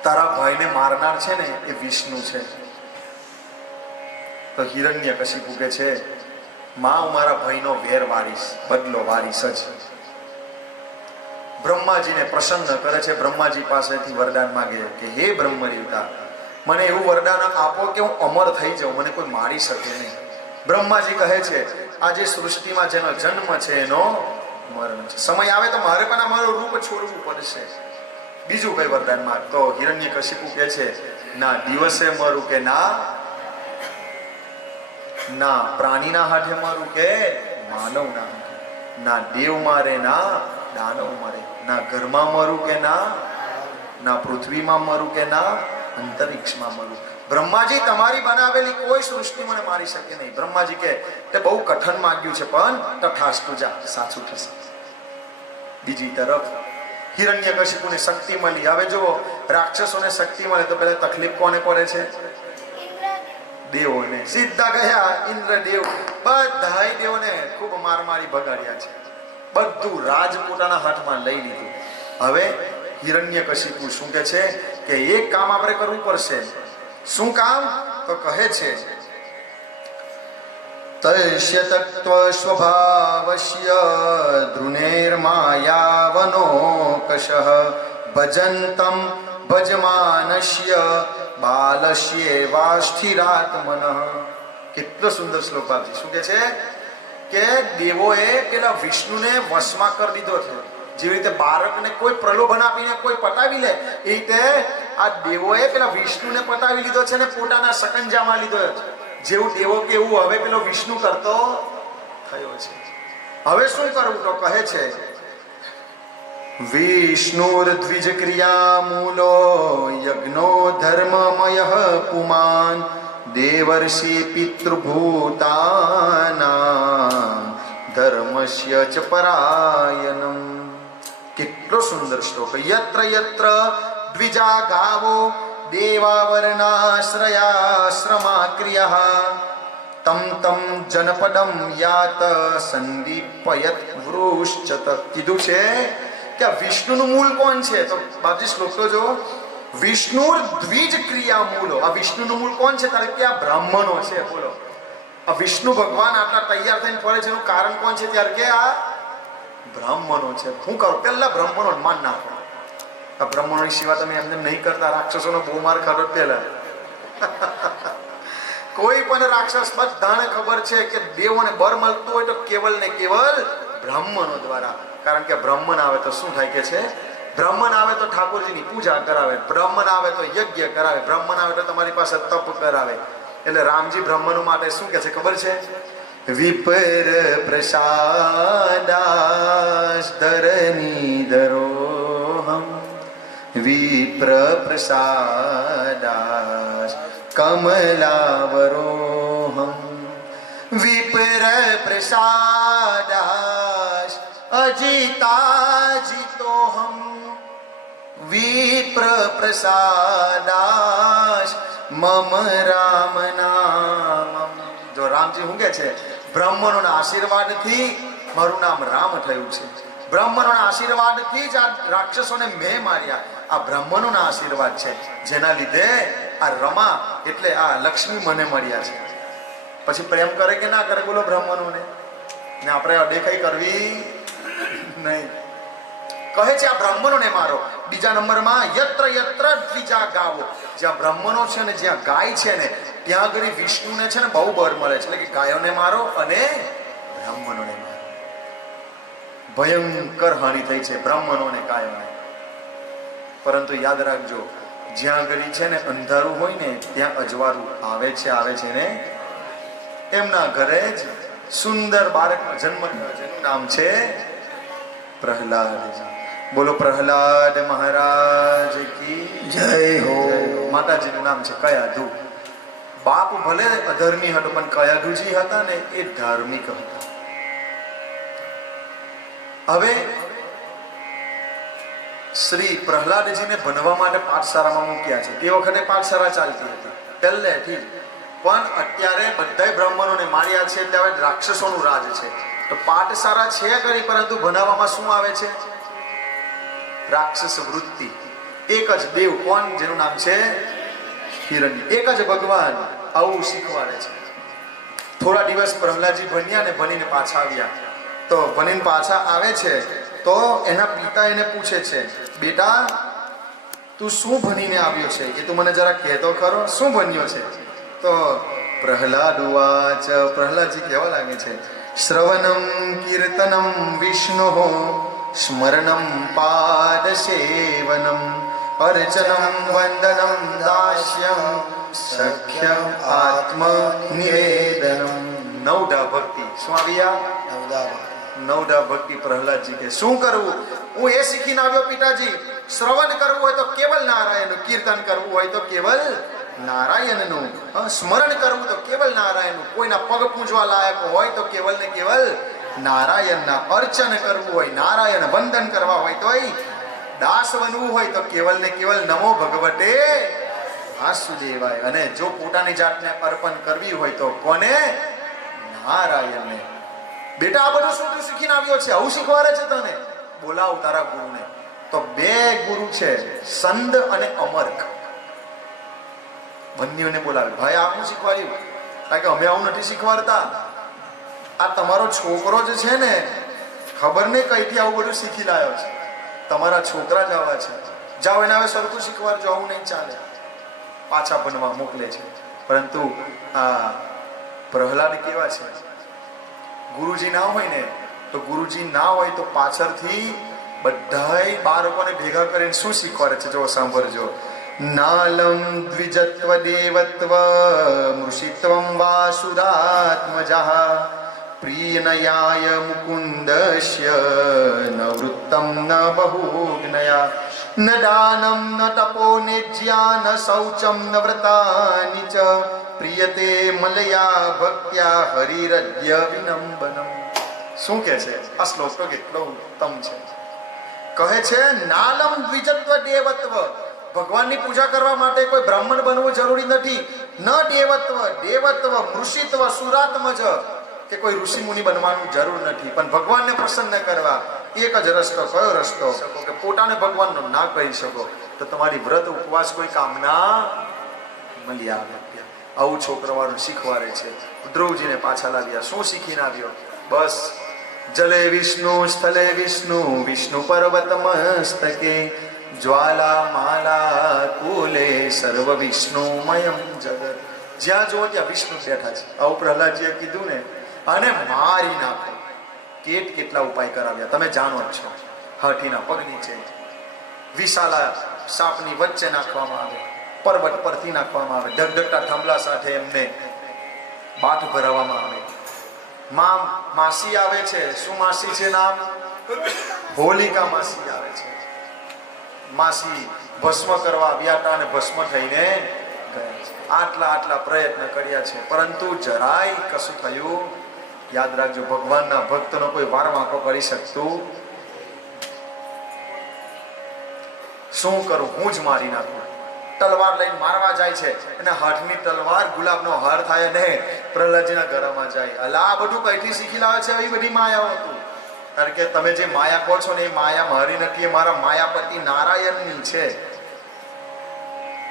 તારા ભાઈને મારનાર છે ને એ વિષ્ણુ છે. તો હિરણ્યકશિપુ કહે છે માં હું મારા ભાઈનો વેર વારીશ, બદલો વારીશ જ. બ્રહ્માજીને પ્રસન્ન કરે છે. બ્રહ્માજી પાસેથી વરદાન માંગે કે હે બ્રહ્મદેવતા, મને એવું વરદાન આપો કે હું અમર થઈ જાઉં, મને કોઈ મારી શકે નહીં. બ્રહ્માજી કહે છે આ જે સૃષ્ટિમાં જેનો જન્મ છે એનો મરણ છે. સમય આવે તો મારે પણ આ મારું રૂપ છોડવું પડશે. બીજું કઈ વરદાન માંગ? તો હિરણ્યકશિપુ કહે છે ના દિવસે મરું કે ના પ્રાણીના હાથે મરું કે માનવના હાથે, ના દેવ મારે ના દાનવ મારે, ના ઘરમાં મરું કે ના પૃથ્વીમાં મરું કે ના અંતરિક્ષમાં મરું. બ્રહ્માજી તમારી બનાવેલી કોઈ સૃષ્ટિ મને મારી શકે નહીં. બ્રહ્માજી કે તે બહુ કઠણ માંગ્યું છે પણ તથાસ્તુ જા, સાચું થશે. બીજી તરફ હિરણ્યકશિપુને શક્તિ મળી. હવે જો રાક્ષસોને શક્તિ મળે તો પહેલા તકલીફ કોને પડે છે? દેવોને. સીધા ગયા ઇન્દ્રદેવ બધાય દેવોને ખૂબ મારી ભગાડ્યા છે. બધું રાજ પોતાના હાથમાં લઈ લીધું. હવે હિરણ્યકશિપુ શું કહે છે કે એક કામ આપણે કરવું પડશે. શું કામ? તો કહે છે તસ્ય તત્વ સ્વભાવસ્ય ધૃનેર્માયાવનોકશઃ ભજંતમ ભજમાનસ્ય બાલસ્યેવાસ્થિરાત્મનઃ. કેટલો સુંદર શ્લોક આપશે. શું કહે છે કે દેવોએ પેલા વિષ્ણુને વશમાં કરી દીધો છે. જેવી રીતે બાળકને કોઈ પ્રલોભન આપીને કોઈ પટાવી લે, એ રીતે આ દેવોએ પેલા વિષ્ણુને પટાવી લીધો છે ને પોતાના સકંજામાં લીધો છે. જેવું દેવો કે એવું હવે પેલો વિષ્ણુ કરતો થયો છે. હવે શું કરવું? તો કહે છે વિષ્ણુર્દ્વિજ ક્રિયા મૂલો યજ્ઞો ધર્મમયઃ પુમાન દેવર્ષિ પિતૃભૂતાનાં ધર્મસ્ય ચ પરાયણમ. કેટલો સુંદર શ્લોક. યત્ર યત્ર દ્વિજા ગાવો દેવાવર્ણાશ્રયાશ્રમા ક્રિયઃ તમ તમ જનપદમ યાત સંદીપયત વૃશ્ચત. કીધું છે કે વિષ્ણુનું મૂળ કોણ છે? તો બાપજી શ્લોક તો જો વિષ્ણુ દ્વિજ ક્રિયા મૂલો. આ વિષ્ણુનું મૂળ કોણ છે? તારે કે આ બ્રાહ્મણો છે. બોલો, આ વિષ્ણુ ભગવાન આટલા તૈયાર થઈને ફરે છે એનું કારણ કોણ છે? ત્યારે કે આ બ્રાહ્મણો છે. શું કરો? પેલા બ્રાહ્મણો માન નાખો. આ બ્રાહ્મણોની સેવા તમે એમને નહીં કરતા. રાક્ષસોનો બહુ માર ખાધો પેલા. કોઈ પણ રાક્ષસ બધાને ખબર છે કે દેવોને બર મળતું હોય તો કેવલ ને કેવલ બ્રાહ્મણો દ્વારા. કારણ કે બ્રાહ્મણ આવે તો શું થાય કે છે? બ્રાહ્મણ આવે તો ઠાકોરજીની પૂજા કરાવે, બ્રાહ્મણ આવે તો યજ્ઞ કરાવે, બ્રાહ્મણ આવે તો તમારી પાસે તપ કરાવે. એટલે રામજી બ્રાહ્મણો માટે શું કહે છે ખબર છે? વિપર પ્રસાદાસ ધરની ધરોહમ વિપ્ર પ્રસાદાસ કમલાવરોહમ વિપર પ્રસાદાસ અજિતાજિતોહમ વિપ્ર પ્રસાદાસ મમ રામ નામ. જો રામજી શું કે છે? બ્રાહ્મણોના આશીર્વાદથી મારું નામ રામ થયું છે. બ્રાહ્મણોના આશીર્વાદથી જ આ રાક્ષસોને મેં માર્યા. આ બ્રાહ્મણોના આશીર્વાદ છે જેના લીધે આ રમા એટલે આ લક્ષ્મી મને મળ્યા છે. પછી પ્રેમ કરે કે ના કરે? બોલો બ્રાહ્મણોને. ને આપણે અદેખાઈ કરવી નહીં. કહે છે આ બ્રાહ્મણોને મારો. બીજા નંબરમાં યત્ર યત્ર દ્વિજા ગાવો. જ્યાં બ્રાહ્મણો છે ને જ્યાં ગાય છે ને ત્યાં આગળ વિષ્ણુને છે ને બહુ બર મળે છે. એટલે કે ગાયોને મારો અને બ્રાહ્મણોને મારો. ભયંકર હાનિ થઈ છે બ્રાહ્મણોને ગાયોને. પરંતુ યાદ રાખજો, જ્યાં આગળ છે ને અંધારું હોય ને ત્યાં અજવાળું આવે છે ને. એમના ઘરે જ સુંદર બાળકનો જન્મ થયો, જેનું નામ છે પ્રહલાદ. બોલો પ્રહલાદ મહારાજ કી જય હો. માતાજીનું નામ છે કયાધુ. બાપ ભલે અધર્મી હતો પણ કયાધુજી હતા ને એ ધાર્મિક હતા. હવે શ્રી પ્રહલાદજીને ભણવા માટે પાઠશાળામાં મૂક્યા છે. તે વખતે પાઠશાળા ચાલતી હતી પહેલેથી જ. પણ અત્યારે બધા બ્રાહ્મણોને માર્યા છે ત્યારે રાક્ષસોનું રાજ છે. તો પાઠશાળા છે કરી, પરંતુ ભણાવવામાં શું આવે છે? રાક્ષસ વૃત્તિ. એક જ દેવ કોણ? જેનું નામ છે હિરણ્ય. એક જ ભગવાન આવું શીખવાડે છે. થોડા દિવસ પ્રહલાદજી ભણ્યા ને ભણીને પાછા આવ્યા. તો ભણીને પાછા આવે છે તો એના પિતા એને પૂછે છે, બેટા તું શું ભણીને આવ્યો છે એ તું મને જરા કહેતો ખરો, શું ભણ્યો છે? તો પ્રહલાદ ઉવાચ, પ્રહલાદજી કહેવા લાગે છે, શ્રવણમ કીર્તનમ વિષ્ણુ સ્મરણમ પાદ સેવનમ અર્ચનમ વંદનમ દાસ્યમ સખ્યમ આત્મ નિવેદનમ. નવડા ભક્તિ. શું આવ્યા? નવડા ભક્તિ. પ્રહલાદજી કે શું કરવું? હું એ શીખીને આવ્યો પિતાજી, શ્રવણ કરવું હોય તો કેવલ નારાયણનું, કીર્તન કરવું હોય તો કેવલ નારાયણનું, સ્મરણ કરવું તો કેવલ નારાયણનું, કોઈના પગ પૂજવા લાયક હોય તો કેવલ ને કેવલ નારાયણના, અર્ચન કરવું હોય નારાયણ, વંદન કરવા હોય તો દાસ બનવું હોય તો કેવલ ને કેવલ નમો ભગવતે વાસુદેવાય. અને જો પોતાની જાતને અર્પણ કરવી હોય તો કોને? નારાયણને. બેટા આ બધું શું તું શીખીને આવ્યો છે? આવું શીખવાડે છે તને? બોલાવ તારા ગુરુને. તો બે ગુરુ છે, સંદ અને અમર્ક. બંનેને બોલાવે. ભાઈ આ હું શીખવાડ્યું? કારણ કે અમે આવું નથી શીખવાડતા. આ તમારો છોકરો જ છે ને, ખબર નહીં કઈથી આવું બધું શીખી લાવ્યો છે. તમારા છોકરા જ આવા છે. જાઓ એને હવે સરખું શીખવાડજો, આવું નહીં ચાલે. પાછા ભણવા મોકલે છે. પરંતુ આ પ્રહલાદ કેવા છે? ગુરુજી ના હોય ને તો ગુરુજી ના હોય તો પાછળથી બધાય બાળકોને ભેગા કરીને શું શીખવાડે છે? જો સાંભળજો. નાલમ દ્વિજત્વ દેવત્વ મૃષિત્વમ વાસુદાત્મજઃ પ્રિયનયાય મુકુંદસ્ય ન વૃત્તમ ન બહુજ્ઞયા ન દાનમ ન તપો નિજ્યા ન શૌચમ ન વ્રતાનિ ચ પ્રિયતે મલયા ભક્ત્યા હરિરદ્ય વિનંબનમ. શું કહે છે આ શ્લોક? તો કેટલો ઉત્તમ છે. કહે છે નાલમ દ્વિજત્વ દેવત્વ, ભગવાનની પૂજા કરવા માટે કોઈ બ્રાહ્મણ બનવું જરૂરી નથી. ન દેવત્વ, દેવત્વ, ઋષિત્વ, સુરાત્મજ, કે કોઈ ઋષિ મુનિ બનવાનું જરૂર નથી. પણ ભગવાનને પ્રસન્ન કરવા એક જ રસ્તો. કયો રસ્તો? કે પોતાને ભગવાનનો ના કહી શકો તો તમારી વ્રત ઉપવાસ કોઈ કામના મળી આવે. આવું છોકરાઓને શીખવાડે છે. ધ્રુવજીને પાછા લાવ્યા. શું શીખીને આવ્યો? બસ જલે વિષ્ણુ સ્થલે વિષ્ણુ વિષ્ણુ પર્વત મસ્તકે જ્વાલા માલા કુલે સર્વ વિષ્ણુમયમ જગત. જ્યાં જુઓ ત્યાં વિષ્ણુ બેઠા છે. આવું પ્રહલાદજીએ કીધું ને. અને મારી નાખો. કેટલા ઉપાય કરાવ્યા તમે જાણો જ છો. હાથીના પગ નીચે, વિશાલા સાપની વચ્ચે નાખવામાં આવે, પર્વત પરથી નાખવામાં આવે, ઢગઢગતા થાંભલા સાથે એમને બાથ ભરાવવામાં આવે. માસી આવે છે. શું માસી છે નામ? હોલિકા માસી આવે છે. માસી ભસ્મ કરવા આવ્યા હતા અને ભસ્મ થઈને ગયા છે. આટલા પ્રયત્ન કર્યા છે પરંતુ જરાય કશું થયું. યાદ રાખજો, ભગવાનના ભક્તનો કોઈ વારવાંકો કરી શકતું. શું કરું? હું જ મારી નાખું. તલવાર લઈને મારવા જાય છે અને હાથની તલવાર ગુલાબનો હાર થાય ને પ્રહલાદજીના ગળામાં જાય. અલા આ બધું કઈથી શીખી લાવે છે? આવી બધી માયાઓ હતું. કારણ કે તમે જે માયા કહો છો ને એ માયા મારી નથી, એ મારા માયાપતિ નારાયણની છે.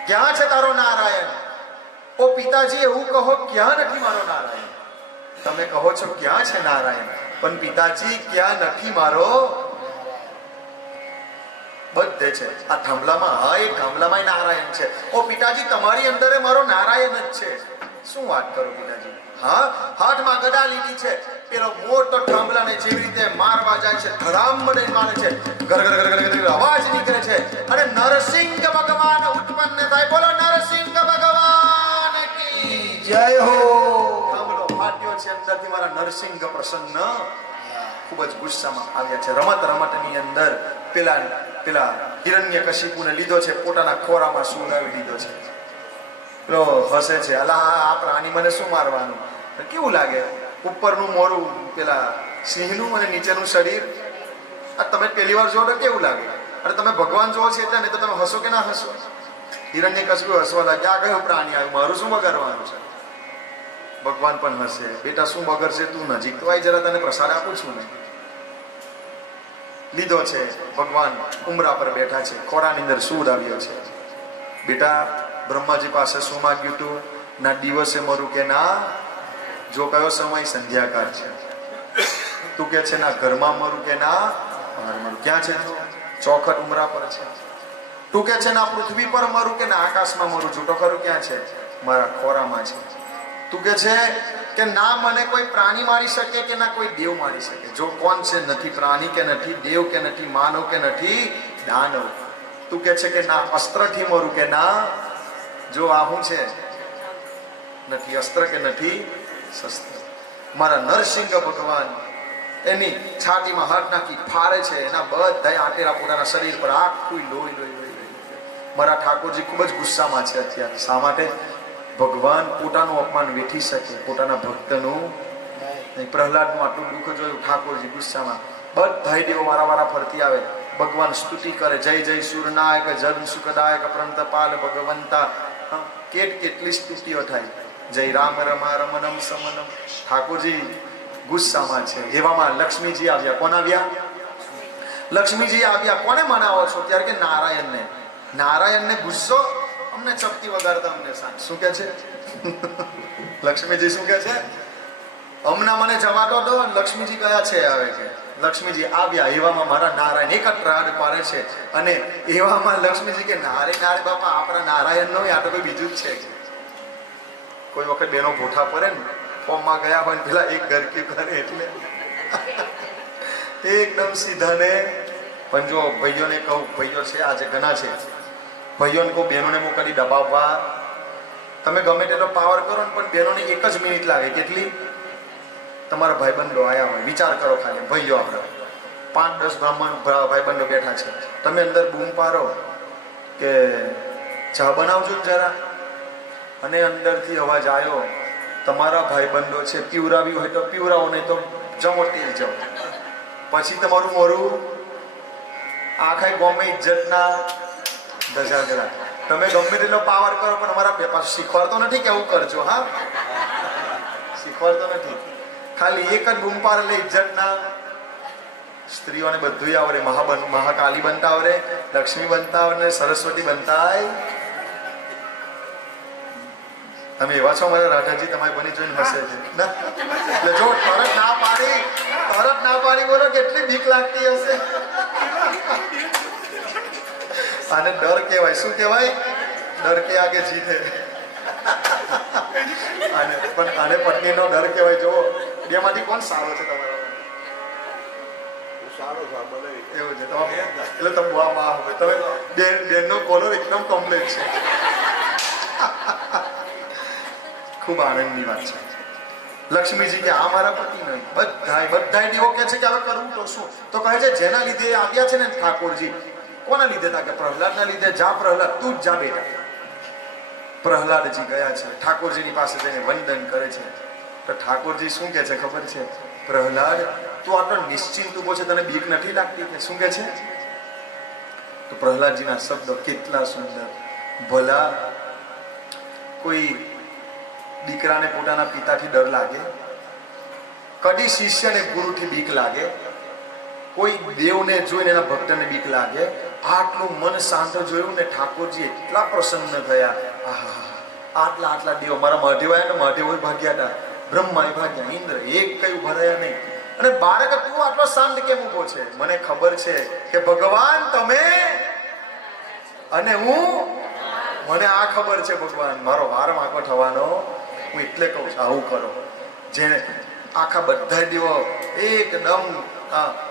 ક્યાં છે તારો નારાયણ? ઓ પિતાજી એવું કહો, ક્યાં નથી મારો નારાયણ? તમે કહો છો ક્યાં છે નારાયણ, પણ પિતાજી ક્યાં નથી મારો? બધે છે. આ થાંભલામાં, હા એ થાંભલામાં નારાયણ છે. ઓ પિતાજી તમારી અંદર મારો નારાયણ જ છે. શું વાત કરો પિતાજી? હા, હાથમાં ગદા લીધી છે. પેલો મોટો થાંભલાને જેવી રીતે મારવા જાય છે, ધડામ મળે મારે છે, ગર ગર ગર ગર અવાજ નીકળે છે અને નરસિંહ ભગવાન ઉત્પન્ન થાય. બોલો નરસિંહ ભગવાન કી જય હો. થાંભલો ફાટ્યો છે અંદરથી. મારા નરસિંહ પ્રસન્ન ખૂબ જ ગુસ્સામાં આવ્યા છે. રમતની અંદર પેલા હિરણ્યકશિપુને લીધો છે, પોતાના ખોરામાં સુવડાવી દીધો છે. પેલો હસે છે, અલા આ પ્રાણી મને શું મારવાનું? કેવું લાગે? ઉપરનું મોરું પેલા સિંહનું અને નીચેનું શરીર. આ તમે પહેલી વાર જોવો તો કેવું લાગે? અને તમે ભગવાન જોવો છે એટલે નહીં તો તમે હસો કે ના હસો? હિરણ્યકશિપુ હસવા લાગે, આ કયું પ્રાણી આવ્યું, મારું શું બગાડવાનું છે? ભગવાન પણ હસે, બેટા શું બગડશે? તું નજીક તો આવી, જરા તને પ્રસાદ આપું છું ને. લીધો છે. ભગવાન ઉમરા પર બેઠા છે, ખોરાની અંદર સૂર આવ્યો છે. બેટા બ્રહ્માજી પાસે શું માગ્યું તું? ના દિવસે મરું કે ના? જો કયો સમય? સંધ્યાકાળ છે. તું કે છે ના ઘરમાં મરું કે ના? ક્યાં છે? ચોખટ ઉમરા પર છે. તું કે છે ના પૃથ્વી પર મરું કે ના આકાશમાં મરું, છૂટો ખરું ક્યાં છે? મારા ખોરામાં છે. તું કે છે કે ના મને કોઈ પ્રાણી મારી શકે કે ના કોઈ દેવ મારી શકે. જો કોણ છે? નથી પ્રાણી કે નથી દેવ કે નથી માનવ કે નથી દાનવ. તું કે છે કે ના અસ્ત્રથી મરું કે ના, જો આ શું છે? નથી અસ્ત્ર કે નથી શસ્ત્ર. મારા નરસિંહ ભગવાન એની છાતીમાં હાથ નાખી ફારે છે, એના બધા આટેલા પોતાના શરીર પર આખું લોહી લોહી લોહી. મારા ઠાકોરજી ખૂબ જ ગુસ્સામાં છે અત્યારે. શા માટે? ભગવાન પોતાનું અપમાન વેઠી શકે, પોતાના ભક્તનું નહીં. પ્રહલાદનું આટલું દુઃખ જોયું, ઠાકોરજી ગુસ્સામાં. બધા દેવો વારા ફરતી આવે, ભગવાન સ્તુતિ કરે, જય જય સુરનાયક જન સુખદાયક પ્રંતપાલ ભગવંતા. કેટલી સ્તુતિઓ થાય, જય રામ રમા રમનમ સમનમ. ઠાકોરજી ગુસ્સામાં છે. એવામાં લક્ષ્મીજી આવ્યા. કોણ આવ્યા? લક્ષ્મીજી આવ્યા. કોને મનાવો છો? ત્યારે કે નારાયણને. નારાયણને ગુસ્સો, અમને ચપટી વગાડતા અમને સાંજ. શું કે છે? લક્ષ્મીજી શું કે છે? હમણાં મને જવાતો દો. લક્ષ્મીજી કયા છે? આવે છે લક્ષ્મીજી આવ્યા. એવામાં મારા નારાયણ એક જ ત્રાડ પાડે છે. અને એવામાં લક્ષ્મીજી કે નારે નારે બાપા, આપણા નારાયણ નો આ તો કોઈ બીજું જ છે. કોઈ વખત બેનો ભૂઠા પડે ને, ફોર્મમાં ગયા હોય ને પેલા એક ગરકી કરે એટલે એકદમ સીધા ને. પણ જો ભાઈઓને કહું, ભાઈઓ છે આજે ઘણા છે, ભાઈઓને કહું બહેનોને મોકલી દબાવવા. તમે ગમે તેટલો પાવર કરો ને, પણ બહેનોને એક જ મિનિટ લાગે. કેટલી? તમારા ભાઈબંધો આયા હોય, વિચાર કરો ખાલી. ભાઈઓ આપણે 5-10 બ્રાહ્મણ ભાઈબંધો બેઠા છે, તમે અંદર બૂમ પારો કે ચા બનાવજો ને જરા, અને અંદરથી અવાજ આવ્યો તમારા ભાઈબંધો છે, પીવરાવ્યું હોય તો પીવરાવો, નહીં તો જમો તેલ જાઓ. પછી તમારું મોરું આખા ગમે ઇજ્જતના ધજાગરા. તમે ગમે તેટલો પાવર કરો, પણ અમારા પાછું શીખવાડતો નથી કે આવું કરજો. હા, શીખવાડતો નથી. ખાલી એક જ બૂમ પાર એટલે ઇજ્જતના. સ્ત્રીઓને બધું આવડે. મહાકાલી બનતા આવડે, લક્ષ્મી બનતા આવડે, સરસ્વતી બનતા. તમે એવા છો મારા રાધાજી, તમારી બની જોઈને હસે છે. એટલે જો તરત ના પાડી બોલો, કેટલી બીક લાગતી હશે. આને ડર કહેવાય. શું કહેવાય? ડર કે આગે જીતે. પણ આને પત્નીનો ડર કહેવાય. જો બે માંથી કોણ સારો છે તમારો? સારો એવું છે એટલે તમે વાહ હવે તમે બેનનો કોલર એકદમ કમ્પ્લીટ છે. ખૂબ આનંદની વાત છે. લક્ષ્મીજી કે આ મારા પતિ નહીં. બધા દેવો કે છે કે હવે કરવું તો શું? તો કહે છે જેના લીધે આવ્યા છે ને ઠાકોરજી, કોના લીધે હતા? કે પ્રહલાદના લીધે. જા પ્રહલાદ, તું જ જા બેટા. પ્રહલાદજી ગયા છે, ઠાકોરજીની પાસે જઈને વંદન કરે છે. તો ઠાકોરજી શું કે છે ખબર છે? પ્રહલાદ, તું આટલો નિશ્ચિંત ઉભો છે, તને બીક નથી લાગતી? કે શું કે છે? તો પ્રહલાદજીના શબ્દો કેટલા સુંદર. ભલા કોઈ દીકરાને પોતાના પિતાથી ડર લાગે? કદી શિષ્યને ગુરુથી બીક લાગે? કોઈ દેવને જોઈને એના ભક્તને બીક લાગે? આટલું મન શાંત જોયું ને ઠાકોરજી એટલા પ્રસન્ન થયા. આટલા દેવ મારા મહાદેવ આવ્યા ને, મહાદેવ ભાગ્યા હતા, બ્રહ્મા ભાગ્યા, ઇન્દ્ર એક કઈ ઉભા રહ્યા નહીં. અને બાળક તું આટલો શાંત કેમ ઉભો છે? મને ખબર છે કે ભગવાન તમે અને હું, મને આ ખબર છે ભગવાન મારો વાર માકો થવાનો, હું એટલે કહું છું આવું કરો. જેને આખા બધા દેવો એકદમ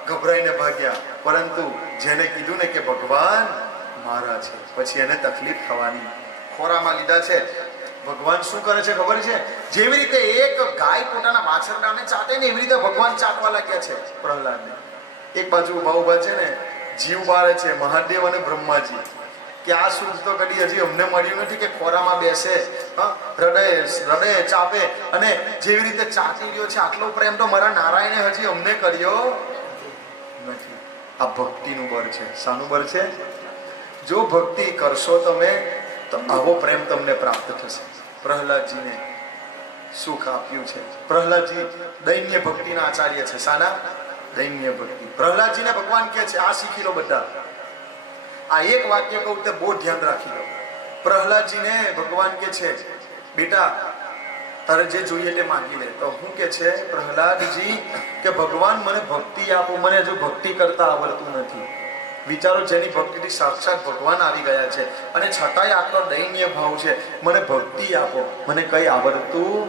ગભરાઈને ભાગ્યા, પરંતુ જેને કીધું ને કે ભગવાન મારા છે, પછી એને તકલીફ થવાની. ખોરામાં લીધા છે. ભગવાન શું કરે છે ખબર છે? જેવી રીતે એક ગાય પોતાના વાછરડાને ચાટે ને, એવી રીતે ભગવાન ચાટવા લાગ્યા છે પ્રહલાદને. એક બાજુ ઉભા છે ને, જીવ બાળે છે મહાદેવ અને બ્રહ્માજી, કે આ સુખ તો કદી હજી અમને મળ્યું નથી કે ખોરામાં બેસે, હૃદય ચાપે, અને જેવી રીતે ચાટી રહ્યો છે, આટલો પ્રેમ તો મારા નારાયણે હજી અમને કર્યો નથી. આ ભક્તિનું બળ છે. શાનું બળ છે? જો ભક્તિ કરશો તમે તો આવો પ્રેમ તમને પ્રાપ્ત થશે. પ્રહલાદજીને સુખ આપ્યું છે. પ્રહલાદજી દૈન્ય ભક્તિના આચાર્ય છે. શાના? દૈન્ય ભક્તિ. પ્રહલાદજીને ભગવાન કહે છે આ શીખી લો બધા. આ એક વાક્ય કહું તે બહુ ધ્યાન રાખી લો. પ્રહલાદજીને ભગવાન કે છે બેટા તારે જે જોઈએ તે માંગી લે. તો હું કે છે પ્રહલાદજી કે ભગવાન મને ભક્તિ આપો, મને હજુ ભક્તિ કરતા આવડતું નથી. વિચારો જેની ભક્તિથી સાક્ષાત ભગવાન આવી ગયા છે અને છતાંય આટલો દયનીય ભાવ છે, મને ભક્તિ આપો, મને કઈ આવડતું.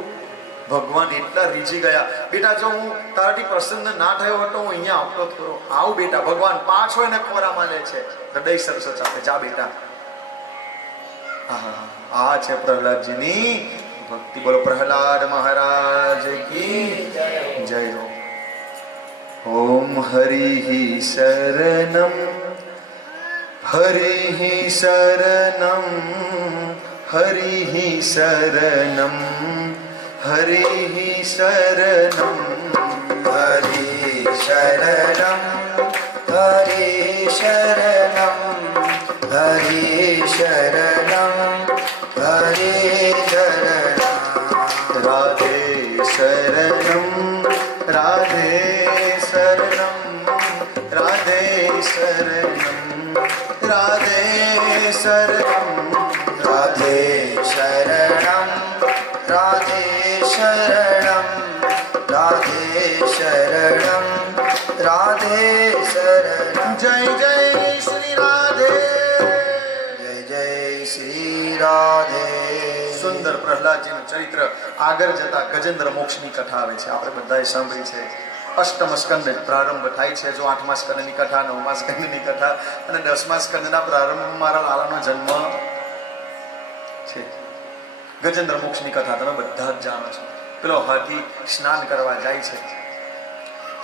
ભગવાન એટલા રીઝી ગયા, બેટા જો હું તારાથી પ્રસન્ન ના થયો હતો હું અહીંયા આવતો ખરો, આવ બેટા. ભગવાન પાછો એને ખોરામાં લે છે, હૃદય સરસ આપે, જા બેટા. આ છે પ્રહલાદજીની ભક્તિ. બોલો પ્રહલાદ મહારાજ કી જય. ઓમ હરિ શરણમ હરિ શરણમ હરિ શરણમ હરિ શરણમ હરિ શરણમ હરિ શરણમ હરિ શરણમ હરિ શરણમ. રાધે શરણમ રાધે શરણમ રાધે શરણમ રાધે શરણમ રાધે શરણમ રાધે શરણમ રાધે શરણમ રાધે શરણમ. જય જય શ્રી રાધે. જય જય શ્રી રાધે. સુંદર પ્રહલાદજીનું ચરિત્ર. આગળ જતા ગજેન્દ્ર મોક્ષની કથા આવે છે, આપણે બધાએ સાંભળી છે. અષ્ટમ સ્કંદ પ્રારંભ થાય છે. જો 8મા સ્કંદની કથા, 9મા સ્કંદની કથા અને 10મા સ્કંદના પ્રારંભમાં મારા લાલાનો જન્મ છે. ગજેન્દ્ર મોક્ષની કથા તમે બધા જ જાણો છો. પેલો હાથી સ્નાન કરવા જાય છે,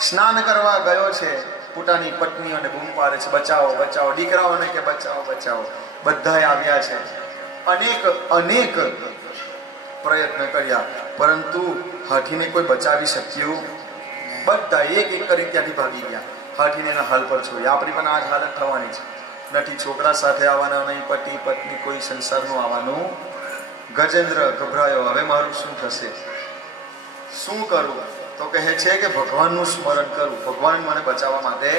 સ્નાન કરવા ગયો છે, પોતાની પત્નીઓને બૂમ પાડે છે, બચાવો બચાવો. દીકરાઓને કે બચાવો બચાવો. બધાએ આવ્યા છે, અનેક પ્રયત્ન કર્યા, પરંતુ હાથીને કોઈ બચાવી શક્યું. બધા એક એક કરી ત્યાંથી ભાગી ગયા, હાથીને એના હાલ પર છોડી. આપણી પણ આ જ હાલત થવાની છે. નથી છોકરા સાથે આવવાના, નહીં પતિ પત્ની કોઈ સંસારનું આવવાનું. ગજેન્દ્ર ગભરાયો, હવે મારું શું થશે, શું કરું? તો કહે છે કે ભગવાનનું સ્મરણ કરું, ભગવાન મને બચાવવા માટે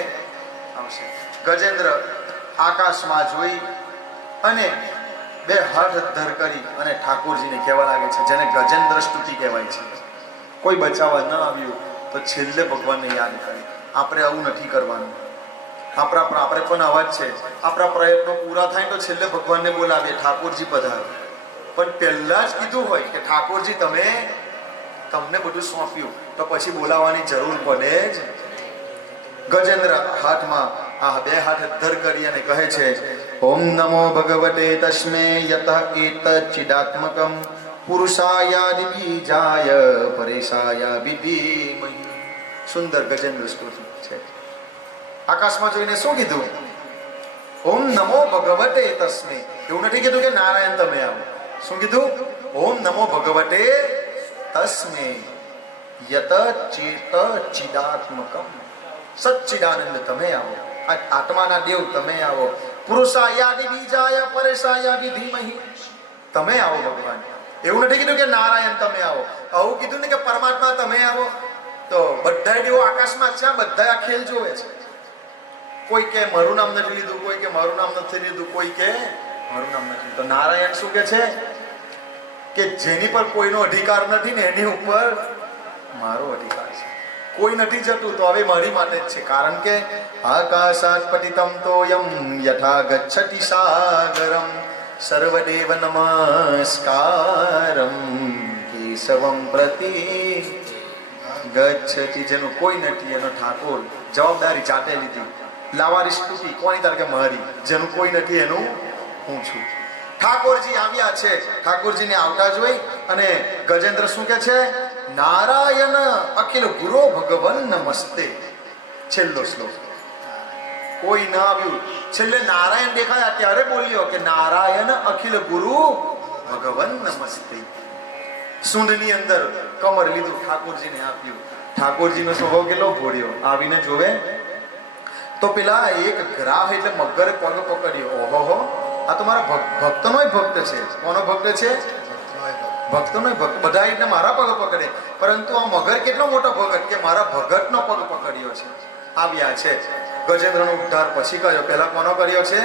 આવશે. ગજેન્દ્ર આકાશમાં જોઈ અને બે હાથ ધર કરી અને ઠાકોરજીને કહેવા લાગે છે, જેને ગજેન્દ્ર સ્તુતિ કહેવાય છે. કોઈ બચાવવા ન આવ્યું તો છેલ્લે ભગવાનને યાદ કરી. આપણે આવું નથી કરવાનું. આપણે પણ અવાજ છે, આપણા પ્રયત્નો પૂરા થાય તો છેલ્લે ભગવાનને બોલાવીએ, ઠાકોરજી પધારો. પણ પહેલા જ કીધું હોય કે ઠાકોરજી તમને બધું સોંપ્યું તો પછી બોલાવવાની જરૂર પડે જ. ગજેન્દ્ર હાથમાં બે હાથ ધર કરી અને કહે છે, ઓમ નમો ભગવતે તસ્મે યત એત ચિદાત્મકમ પુરુષાય બીજાય પરેશાય વિધિમહિ. સુંદર ગજેન્દ્ર સ્તુતિ છે. આકાશમાં જોઈને શું કીધું? ઓમ નમો ભગવતે તસ્મે. એવું નથી કીધું કે નારાયણ તમે આવો. શું કીધું? ઓમ નમો ભગવતે તસ્મે યત ચેત ચિદાત્મકમ. સચ્ચિદાનંદ તમે આવો, આ આત્માના દેવ તમે આવો. પુરુષાયાદિ બીજાય પરેશાયાદિ ધીમહિ. તમે આવો ભગવાન. એવું નથી કીધું કે નારાયણ તમે આવો. આવું કીધું ને કે પરમાત્મા તમે આવો. તો બધા દેવો આકાશમાં છે, બધા આ ખેલ જોવે છે. કોઈ કે મારું નામ નથી લીધું, કોઈ કે મારું નામ નથી લીધું, કોઈ કે મારું નામ નથી. તો નારાયણ શું કે છે કે જેની પર કોઈનો અધિકાર નથી ને એની ઉપર મારો અધિકાર છે. કોઈ નથી જતું તો હવે મારી માટે જ છે. કારણ કે આકાશાત પતિતમ તોયમ યથા ગચ્છતિ સાગરમ સર્વદેવ નમસ્કારમ કેશવમ પ્રતિ ગચ્છતિ. જેનું કોઈ નથી એનો ઠાકોર જવાબદારી જાતે લીધી. લાવારી સ્તુતિ કોની તારે કે મારી. જેનું કોઈ નથી એનું હું છું. ઠાકોરજી આવ્યા છે. ઠાકોરજીને આવતા જોઈ અને ગજેન્દ્ર શું કે છે? નારાયણ અખિલ ગુરો ભગવન નમસ્તે. છેલ્લો શ્લોક. કોઈ ના આવ્યું, છેલ્લે નારાયણ દેખાયા ત્યારે બોલ્યો કે નારાયણ અખિલ ગુરુ ભગવન નમસ્તે. સૂંઢની અંદર કમર લીધું, ઠાકોરજીને આપ્યું. ઠાકોરજીનો સ્વભાવ કેટલો ભોળ્યો. આવીને જોવે તો પેલા એક ગ્રાહ એટલે મગર પગ પકડ્યો. ઓહો, આ તો મારા ભક્તનો ભક્ત છે. કોનો ભક્ત છે? ભક્તનો ભક્ત. બધા એટલે મારા પગ પકડે, પરંતુ આ મગર કેટલો મોટો ભગત કે મારા ભગતનો પગ પકડ્યો છે. આવ્યા છે. ગજેન્દ્રનો ઉદ્ધાર પછી કર્યો. પહેલા કોનો કર્યો છે?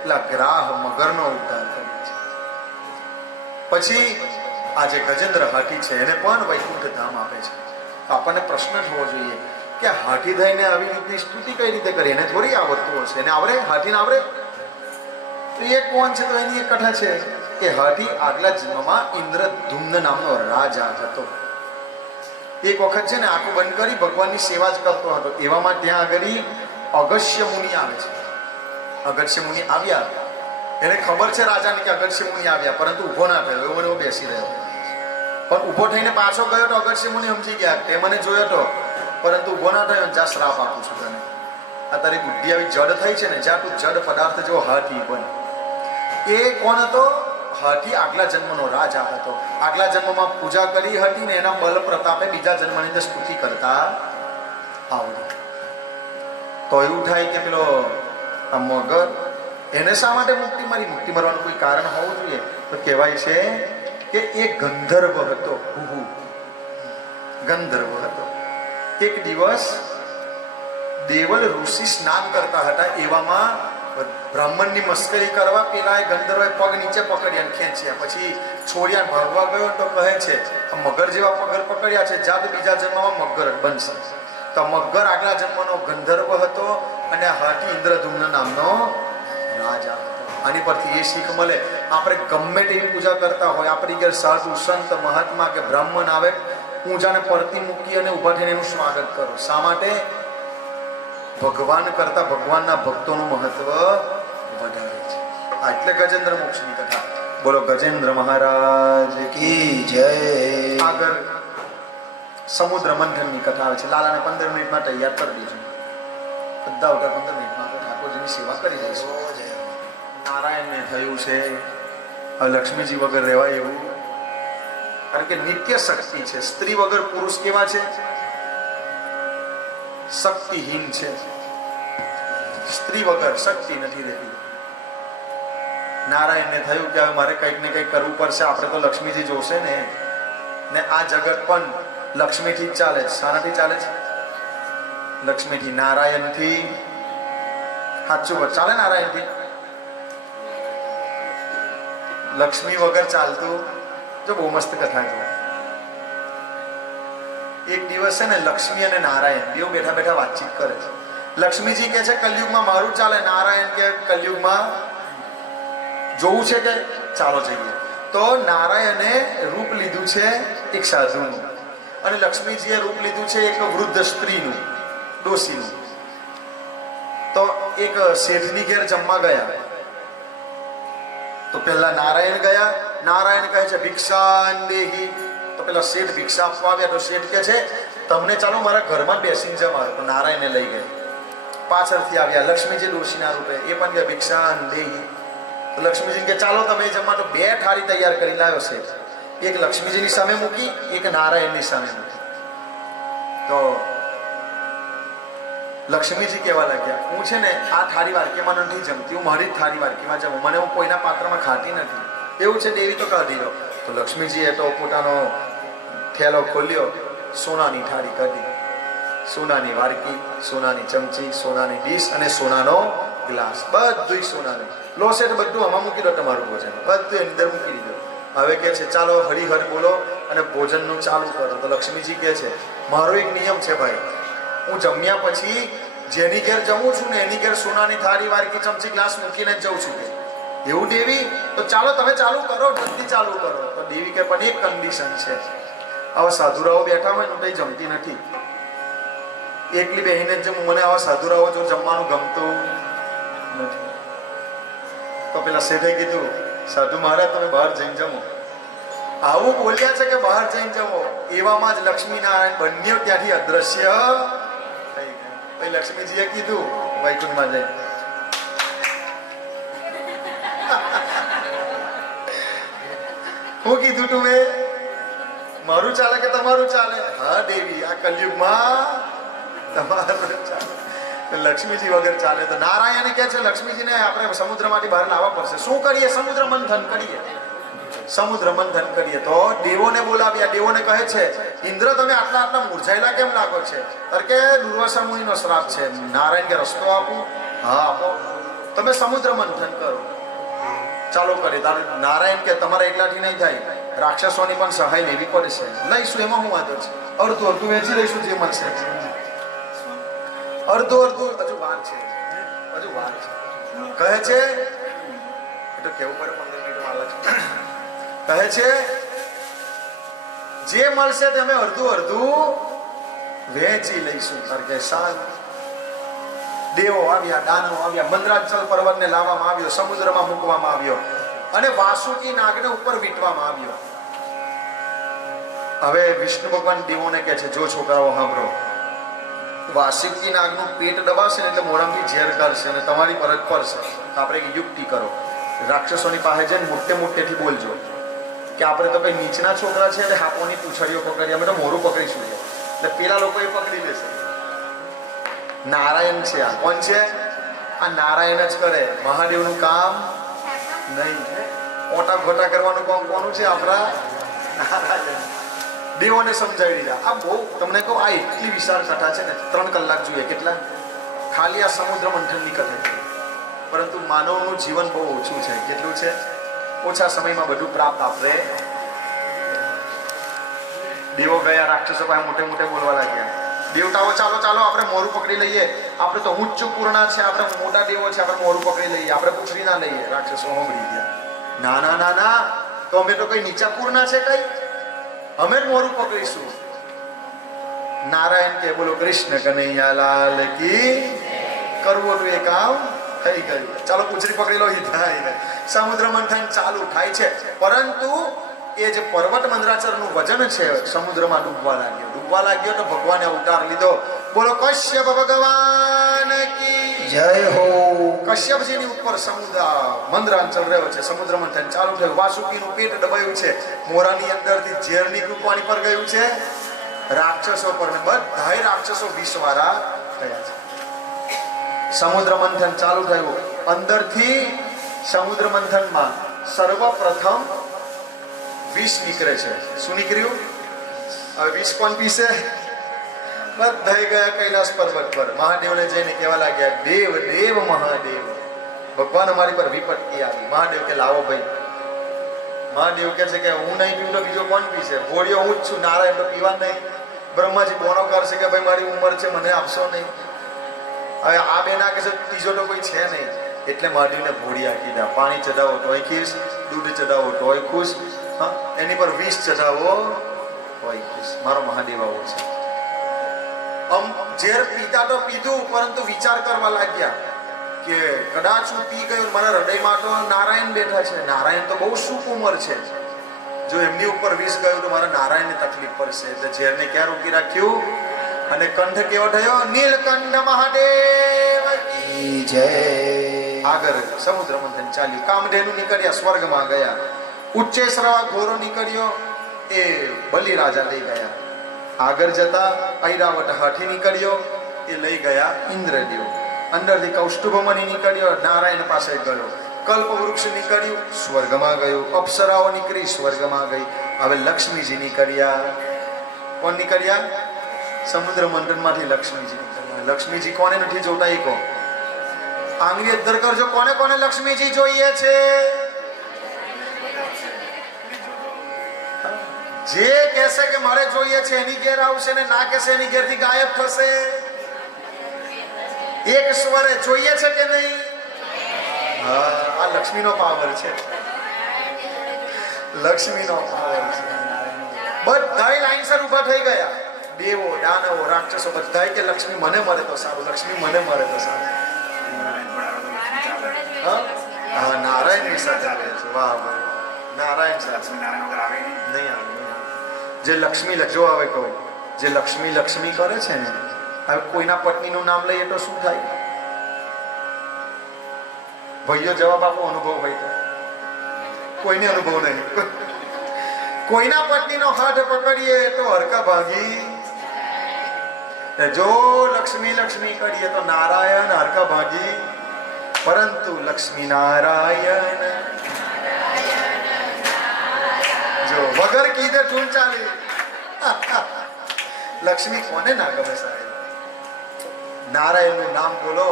પેલા ગ્રાહ મગરનો ઉદ્ધાર કર્યો છે. પછી આ જે ગજેન્દ્ર હાથી છે એને પણ વૈકુંઠ ધામ આપે છે. આપણને પ્રશ્ન થવો જોઈએ કે હાથી થઈને આવી રીતની સ્તુતિ કઈ રીતે કરી, એને થોડી આવડતું હશે, એને આવડે, હાથીને આવડે? તો એ કોણ છે? તો એની એક કથા છે કે હાથી આગલા જન્મમાં ઇન્દ્રધુમ્ન નામનો રાજા હતો. એક વખત છે ને આંખો બંધ કરી ભગવાનની સેવા જ કરતો હતો. એવામાં ત્યાં આગળ અગસ્ત્ય મુનિ આવે છે. અગસ્ત્ય મુનિ આવ્યા, એને ખબર છે રાજાને કે અગસ્ત્ય મુનિ આવ્યા, પરંતુ ઊભો ના થયો, એવો મને બેસી રહ્યો. પણ ઊભો થઈને પાછો ગયો તો અગસ્ત્ય મુનિ સમજી ગયા કે મને જોયો તો, પરંતુ ઊભો ના થયો. જા શ્રાપ આપું છું તને, આ તારી બુદ્ધિ આવી જડ થઈ છે ને, જા તું જડ પદાર્થ જેવો હાથી બન. એ કોણ હતો? હાથી આગલા જન્મનો રાજા હતો. આગલા જન્મમાં પૂજા કરી હતી ને એના બલ પ્રતાપે બીજા જન્મની અંદર સ્તુતિ કરતા આવડી. તો એવું થાય કે પેલો આ મગર, એને શા માટે મુક્તિ મળી? મુક્તિ મળવાનું કોઈ કારણ હોવું જોઈએ. તો કહેવાય છે કે એ ગંધર્વ હતો. હુહુ ગંધર્વ હતો. એક દિવસ દેવલ ઋષિ સ્નાન કરતા હતા, એવામાં બ્રાહ્મણની મસ્કરી કરવા પેલા એ ગંધર્વે પગ નીચે પકડ્યા અને ખેંચ્યા. પછી છોડ્યા, ભાગવા ગયો તો કહે છે મગર જેવા પગ પકડ્યા છે, જા તો બીજા જન્મમાં મગર બનશે. તો મગર આગલા જન્મનો ગંધર્વ હતો અને હાથી ઇન્દ્રધુમ્ન નામનો રાજા હતો. આની પરથી એ શીખ મળે, આપણે ગમે તેવી પૂજા કરતા હોય, આપણી ઘેર સાધુ સંત મહાત્મા કે બ્રાહ્મણ આવે, પૂજાને પડતી મૂકી અને ઉભા થઈને એનું સ્વાગત કરો. શા માટે? ભગવાન કરતા ભગવાનના ભક્તોનું મહત્વ વધારે છે. આ એટલે ગજેન્દ્ર મોક્ષની કથા. બોલો ગજેન્દ્ર મહારાજ કી જય. આગળ સમુદ્ર મંથનની કથા આવે છે. લાલાને 15 મિનિટમાં તૈયાર કરી દીધું. બધા 15 મિનિટમાં ઠાકોરજીની સેવા કરી દઈશું. નારાયણને થયું છે હવે લક્ષ્મીજી વગર રહેવાય એવું? કારણ કે નિત્ય શક્તિ છે. સ્ત્રી વગર પુરુષ કેવા છે? શક્તિહીન છે. સ્ત્રી વગર શક્તિ નથી રહેતી. નારાયણને થયું કે હવે મારે કંઈક ને કંઈક કરવું પડશે, આપણે તો લક્ષ્મીજી જોશે ને આ જગત પણ લક્ષ્મીથી જ ચાલે છે. શાનાથી ચાલે છે? લક્ષ્મીથી. નારાયણથી સાચું ચાલે? નારાયણથી. લક્ષ્મી વગર ચાલતું. જો બહુ મસ્ત કથા છે. એક દિવસ છે ને લક્ષ્મી અને નારાયણ બેઉ બેઠા બેઠા વાતચીત કરે છે. લક્ષ્મીજી કે છે કલયુગમાં મારું ચાલે, નારાયણ કે કલયુગમાં જોવું છે કે ચાલો જઈએ. તો નારાયણે રૂપ લીધું છે એક સાધુનું અને લક્ષ્મીજીએ રૂપ લીધું છે એક વૃદ્ધ સ્ત્રીનું, ડોશીનું. તો એક શેઠની ઘેર જમવા ગયા. તો પેલા નારાયણ ગયા. નારાયણ કહે છે ભિક્ષાન દેહી. તો પેલા શેઠ ભિક્ષા આપવા આવ્યા. તો શેઠ કે છે તમને ચાલો મારા ઘરમાં બેસીને જમાડો. તો નારાયણને લઈ ગયા. પાછળથી આવ્યા લક્ષ્મીજી ડોશીના રૂપે, એ પણ કે ભિક્ષાન દેહી. તો લક્ષ્મીજી કે ચાલો તમે જમવા. તો 2 થાળી તૈયાર કરી લાવ્યો શેઠ. એક લક્ષ્મીજીની સામે મૂકી, એક નારાયણની સામે મૂકી. તો લક્ષ્મીજી કહેવા લાગ્યા હું છે ને આ થાળી વાડકીમાં નથી જમતી, હું મારી જ થાળી વાડકીમાં જમું, મને હું કોઈના પાત્રમાં ખાતી નથી. એવું છે દેવી? તો કાઢી લો. તો લક્ષ્મીજીએ તો પોતાનો થેલો ખોલ્યો, સોનાની થાળી કાઢી, સોનાની વાડકી, સોનાની ચમચી, સોનાની ડીશ અને સોનાનો ગ્લાસ, બધું સોનાનું. લો શેઠ બધું આમાં મૂકી દો, તમારું ભોજન બધું એની અંદર મૂકી દીધું. હવે કે છે ચાલો હરિહર બોલો અને ભોજનનું ચાલુ કરો. તો લક્ષ્મીજી કે છે મારો એક નિયમ છે ભાઈ, હું જમ્યા પછી જેની ઘેર જમું છું ને એની ઘેર સોનાની થાળી વાડકી ચમચી ગ્લાસ મૂકીને જ જઉં છું. એવું દેવી? તો ચાલો તમે ચાલુ કરો, જલ્દી ચાલુ કરો. તો દેવી કે પણ એક કન્ડિશન છે, આવા સાધુરાઓ બેઠા હોય ને તો જમતી નથી, એકલી બેહીને જ જમું, મને આવા સાધુરાઓ જો જમવાનું ગમતું નથી. તો પેલા શેઠે કીધું સાધુ મહારાજ તમે બહાર જઈને જમો. આવું બોલ્યા છે કે બહાર જઈને જમો, એવામાં જ લક્ષ્મી નારાયણ બંને ત્યાંથી અદ્રશ્ય થઈ ગયા. પછી લક્ષ્મીજીએ કીધું વૈકુંઠમાં જઈ હું કીધું તું મેં મારું ચાલે કે તમારું ચાલે? હા દેવી, આ કલયુગમાં તમારું ચાલે, લક્ષ્મીજી વગર ચાલે. તો નારાયણ કહે છે લક્ષ્મીજીને આપણે સમુદ્રમાંથી બહાર લાવવા પડશે. શું કરીએ? સમુદ્ર મંથન કરીએ. સમુદ્ર મંથન કરીએ. તો દેવોને બોલાવ્યા. દેવોને કહે છે ઇન્દ્ર તમે આટલા આટલા મૂર્છાયેલા કેમ લાગો છે? કારણ કે દુર્વાસા મુનિનો શ્રાપ છે. નારાયણ કે રસ્તો આપું? હા આપો. તમે સમુદ્ર મંથન કરો. ચાલો કરીએ. તારે નારાયણ કે તમારે એકલાથી નહીં થાય, રાક્ષસોની પણ સહાય લેવી પડશે. લઈશું, એમાં હું વાંધો છે, અડધું અડધું વેચી લઈશું જે મળશે. અડધું હજુ વાર છે, કહે છે તો કેવું પડે 15 મિનિટ વાર કહે છે જે મળશે તે અમે અડધું વહેંચી લઈશું. કારણ કે દેવો આવ્યા, દાનવો આવ્યા, મંદરાચલ પર્વતને લાવવામાં આવ્યો, સમુદ્રમાં મૂકવામાં આવ્યો અને વાસુકી નાગને ઉપર વીંટવામાં આવ્યો. હવે વિષ્ણુ ભગવાન દેવોને કહે છે, જો છોકરાઓ સાંભળો, વાસુકી નાગનું પેટ દબાશે ને એટલે મોઢામાંથી ઝેર કાઢશે અને તમારી પર જ પડશે. આપણે એક યુક્તિ કરો, રાક્ષસોની પાસે જઈને મોટેથી બોલજો કે આપણે તો કઈ નીચના છોકરા છે એટલે હાપોની પૂંછડીઓ પકડી, અમે તો મોરું પકડીશું. એટલે પેલા લોકો એ પકડી લેશે. નારાયણ છે, આ કોણ છે? આ નારાયણ જ કરે. મહાદેવનું કામ નહીં. ઓટા ઘોટા કરવાનું કામ કોનું છે? આપણા નારાયણ. દેવોને સમજાવી દીધા. આ બહુ તમને કહું, આ એટલી વિશાળ કથા છે ને, 3 કલાક જોઈએ. કેટલા? ખાલી આ સમુદ્ર મંથનની કથા છે. પરંતુ માનવનું જીવન બહુ ઓછું છે. કેટલું છે? ઓછા સમયમાં બધું પ્રાપ્ત. આપણે દેવો ગયા, રાક્ષસો પાસે મોટે બોલવા લાગ્યા. દેવતાઓ ચાલો આપણે મોરું પકડી લઈએ, આપણે તો ઉચ્ચ પૂર્ણા છે, આપણે મોટા દેવો છે, આપણે મોરું પકડી લઈએ, આપણે પૂછડી ના લઈએ. રાક્ષસો સાંભળી ગયા, ના, તો અમે તો કઈ નીચા પૂર્ણા છે, કઈ અમે જ મોરું પકડીશું. નારાયણ કે બોલો કૃષ્ણ કનૈયાલાલ કી. કરવું હતું એ કામ થઈ ગયું. ચાલો પૂછડી પકડી લો. સમુદ્ર મંથન ચાલુ થાય છે, પરંતુ એ જે પર્વત મંદરાચલનું વજન છે સમુદ્રમાં ડૂબવા લાગ્યો તો ભગવાને અવતાર લીધો. બોલો કશ્યપ ભગવાન કી જય હો. કશ્યપજીની ઉપર સમુદ્ર મંદરાચલ રહ્યો છે. સમુદ્ર મંથન ચાલુ થયું. વાસુકીનું પેટ દબાયું છે. મોરાની અંદરથી ઝેર નીકળ્યું, પાણી પર ગયું છે રાક્ષસો પર. બધાય રાક્ષસો વિષવાળા થયા છે. સમુદ્ર મંથન ચાલુ થયું. અંદરથી સમુદ્ર મંથનમાં સર્વપ્રથમ વિષ નીકળે છે. શું નીકળ્યું? હવે વિષ કોણ પીશે? બધા ગયા કૈલાસ પર્વત પર. મહાદેવને જઈને કહેવા લાગ્યા, દેવ મહાદેવ, ભગવાન અમારી પર વિપત્તિ આવી. મહાદેવ કે લાવો ભાઈ. મહાદેવ કે છે કે હું નહીં પીવું તો બીજો કોણ પીશે? ભોળિયો હું જ છું. નારાયણ તો પીવા નહીં. બ્રહ્માજી બોનો કરશે કે ભાઈ મારી ઉંમર છે, મને આપશો નહીં. હવે આ બે ના કે છે ત્રીજો તો કોઈ છે નહીં. એટલે મહાદેવને ભોળિયા કીધા. પાણી ચડાવો તોય ખુશ, દૂધ ચડાવો તોય ખુશ, એની પર વિષ ચડાવો તોય ખુશ. મારો મહાદેવ આવો છે. ઝેર પીતા તો પીધું, પરંતુ વિચાર કરવા લાગ્યા કે કદાચ હું પી ગયો, મારા હૃદયમાં તો નારાયણ બેઠા છે. નારાયણ તો બહુ શુભ ઉંમર છે. જો એમની ઉપર વિષ ગયું તો મારા નારાયણને તકલીફ પડશે. એટલે ઝેરને ક્યાં રોકી રાખ્યું? અને કંઠ કેવો થયો? નીલકંઠ મહાદેવ કી જય. આગળ સમુદ્ર મંથન ચાલ્યું. કામધેનુ નીકળ્યા, સ્વર્ગમાં ગયા. ઉચ્ચેશ્રવા ઘોરો નીકળ્યો, એ બલિ રાજા લઈ ગયા. આગળ જતા ઐરાવત હાથી નીકળ્યો, એ લઈ ગયા ઇન્દ્રદેવ. અંદરથી કૌષ્ટુભમણી નીકળ્યો, નારાયણ પાસે ગયો. કલ્પ વૃક્ષ નીકળ્યું, સ્વર્ગમાં ગયું. અપ્સરાઓ નીકળી, સ્વર્ગમાં ગઈ. હવે લક્ષ્મીજી નીકળ્યા. કોણ નીકળ્યા? સમુદ્ર મંથન માંથી લક્ષ્મીજી નીકળ્યા. લક્ષ્મીજી કોને નથી જોતા? એ કોણ? આંગળી અદ્ધર કરજો. કોને લક્ષ્મીજી જોઈએ છે? જે કહેશે કે મારે જોઈએ છે એની ઘેર આવશે, ને ના કહેશે એની ઘેરથી ગાયબ થશે. એક સ્વરે જોઈએ છે કે નહીં? હા, આ લક્ષ્મીનો પાવર છે. લક્ષ્મીનો પાવર છે. બધાય લાઈનસર ઊભા થઈ ગયા. દેવો, દાનવો, રાક્ષસો બધાય કે લક્ષ્મી મને મળે તો સારું, લક્ષ્મી મને મળે તો સારું. હા, નારાયણની સાથે રહે છે. વાહ ભાઈ, નારાયણ સાથે નહીં આવે. જે લક્ષ્મી લખજો આવે કહું, જે લક્ષ્મી કરે છે ને, હવે કોઈના પત્નીનું નામ લઈએ તો શું થાય? ભાઈઓ જવાબ આપો, અનુભવ હોય તો. કોઈને અનુભવ નહીં. કોઈના પત્નીનો હાથ પકડીએ તો હરકા ભાગી. જો લક્ષ્મી કરીએ તો નારાયણ હરકા ભાગી. પરંતુ લક્ષ્મી નારાયણ જો વગર કીધે ધૂન ચાલી. લક્ષ્મી કોને ના ગમે સાહેબ? નારાયણ નું નામ બોલો,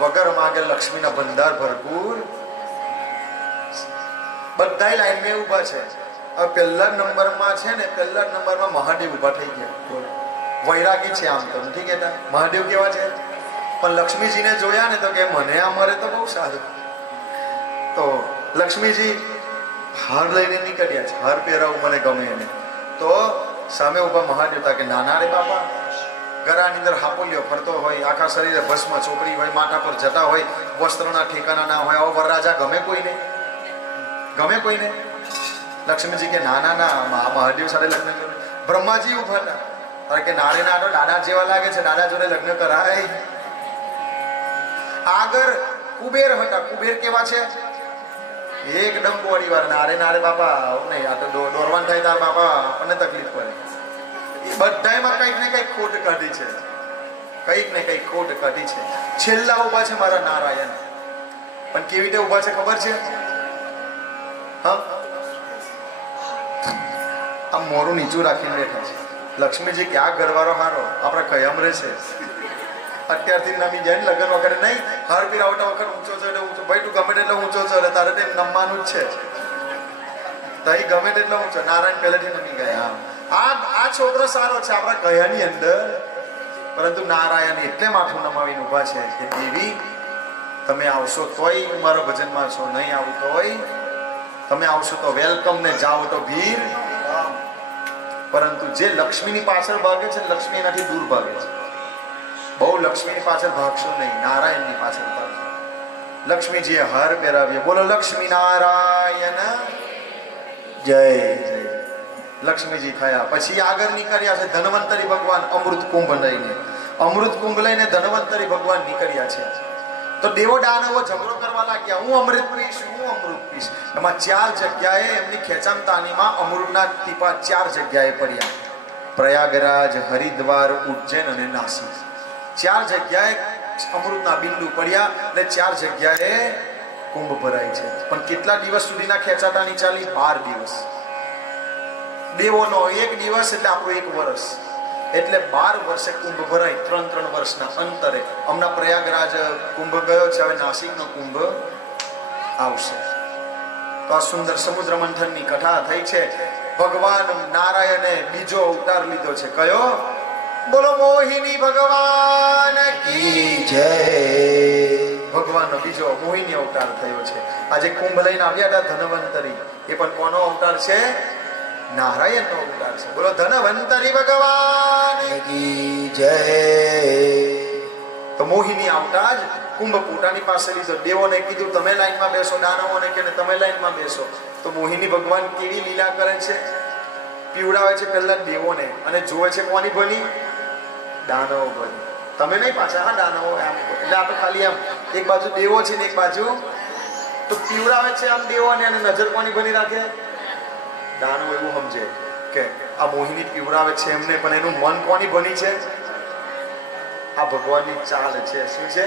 વગર માગે લક્ષ્મીના ભંડાર ભરપૂર. બધા લાઈન માં ઉભા છે. હવે પહેલા નંબરમાં છે ને, પહેલા નંબરમાં મહાદેવ ઉભા થઈ ગયા. વૈરાગી છે આમ તો નથી કહેતા. મહાદેવ કેવા છે? પણ લક્ષ્મીજીને જોયા ને તો કે મને આ મરે તો બહુ સારું. તો લક્ષ્મીજી હાર લઈને નીકળ્યા છે, હાર પહેરાવું મને ગમે એને. તો સામે ઉભા મહાદેવ હતા કે નાના રે બાપા, ગરાની અંદર હાપોલિયો ફરતો હોય, આખા શરીરે ભસ્મ, ચોપડી હોય, માથા પર જતા હોય, વસ્ત્રોના ઠેકાના ના હોય, આવો વરરાજા ગમે કોઈને? ગમે કોઈને? લક્ષ્મીજી કે ના ના ના, મહાદેવ સાથે લગ્ન કર્યું. બ્રહ્માજી ઉભા હતા, અરે કે નારે ના તો દાદા જેવા લાગે છે, દાદા જોડે લગ્ન કરાય. આગળ કુબેર હતા. કુબેર કેવા છે? એકદમ બોડી વાર. નારે નારે બાપા નહીં, આ તો દોરવાન થાય તાર બાપા આપણને તકલીફ પડે. એ બધામાં કંઈક ને કંઈક ખોટ કાઢી છે, કંઈક ને કંઈક ખોટ કાઢી છે. છેલ્લા ઉભા છે મારા નારાયણ. પણ કેવી રીતે ઉભા છે ખબર છે? હા, આ મોરું નીચું રાખીને બેઠા છે. લક્ષ્મીજી ક્યાં ઘરવાળો હારો આપણે કયમ રહેશે. અત્યારથી નમી જાય ને લગ્ન વખતે નહીં, હાર પીરાવટા વખત ઊંચો ચડે ઊંચો. ભાઈ તું ગમે તેટલો ઊંચો ચડે, તારે તેમ નમવાનું જ છે. તઈ ગમે તેટલો ઊંચો. નારાયણ પહેલેથી નમી ગયા. આ છોકરો સારો છે આપણા કયાની અંદર, પરંતુ નારાયણ એટલે માથું નમાવીને ઊભા છે કે દેવી તમે આવશો તોય હું મારા ભજનમાં છો, નહીં આવું તોય. તમે આવશો તો વેલકમ ને જાઓ તો ભીર. પરંતુ જે લક્ષ્મીની પાછળ ભાગે છે, લક્ષ્મી એનાથી દૂર ભાગે છે. બહુ લક્ષ્મીની પાછળ ભાગશો નહીં, નારાયણની પાછળ ભાગશો. લક્ષ્મીજીએ હાર પહેરાવ્યો. બોલો લક્ષ્મી નારાયણ જય. જય. લક્ષ્મીજી થયા. પછી આગળ નીકળ્યા છે ધન્વંતરી ભગવાન અમૃત કુંભ લઈને. અમૃત કુંભ લઈને ધન્વંતરી ભગવાન નીકળ્યા છે. તો દેવો દાનવો ઝઘડો કરવા લાગ્યા, હું અમૃત પીશ, હું અમૃત પીશ. એમાં 4 જગ્યાએ એમની ખેંચામતાનીમાં અમૃતના ટીપા 4 જગ્યાએ પડ્યા. પ્રયાગરાજ, હરિદ્વાર, ઉજ્જૈન અને નાસિક. 4 જગ્યાએ અમૃતના બિંદુ પડ્યા એટલે 4 જગ્યાએ કુંભ ભરાય છે. પણ કેટલા દિવસ સુધીના ખેંચાતાની ચાલી? 12 દિવસ. દેવોનો 1 દિવસ એટલે આપણું 1 વર્ષ. એટલે 12 વર્ષે કુંભ ભરાય, 3 વર્ષના અંતરે. હમણાં પ્રયાગરાજ કુંભ ગયો છે, હવે નાસિકનો કુંભ આવશે. તો આ સુંદર સમુદ્ર મંથનની કથા થઈ છે. ભગવાન નારાયણે બીજો અવતાર લીધો છે. કયો? બોલો મોહિની ભગવાન કી જય. ભગવાનનો બીજો મોહિની અવતાર થયો છે. આજે કુંભ લઈને આવ્યા હતા ધન્વંતરી. એ પણ કોનો અવતાર છે? નારાયણનો અવતાર છે. બોલો ધન્વંતરી ભગવાન કી જય. તો મોહિની આવતા જ કુંભ પોતાની પાસે લીધો. દેવોને કીધું તમે લાઈનમાં બેસો, દાનવોને કે તમે લાઈનમાં બેસો. તો મોહિની ભગવાન કેવી લીલા કરે છે? પીવડાવે છે પહેલા દેવોને અને જોવે છે કોની ભલી? દાનવો ભલી. તમે નહીં પાછા, હા દાનવો આમ. એટલે આપણે ખાલી આમ એક બાજુ દેવો છે ને એક બાજુ તો પીવડાવે છે આમ દેવોને, અને નજર કોની ભલી રાખે? દાનવો એવું સમજે કે આ મોહિની પીવડાવે છે એમને, પણ એનું મન કોની ભલી છે? આ ભગવાનની ચાલ છે. શું છે?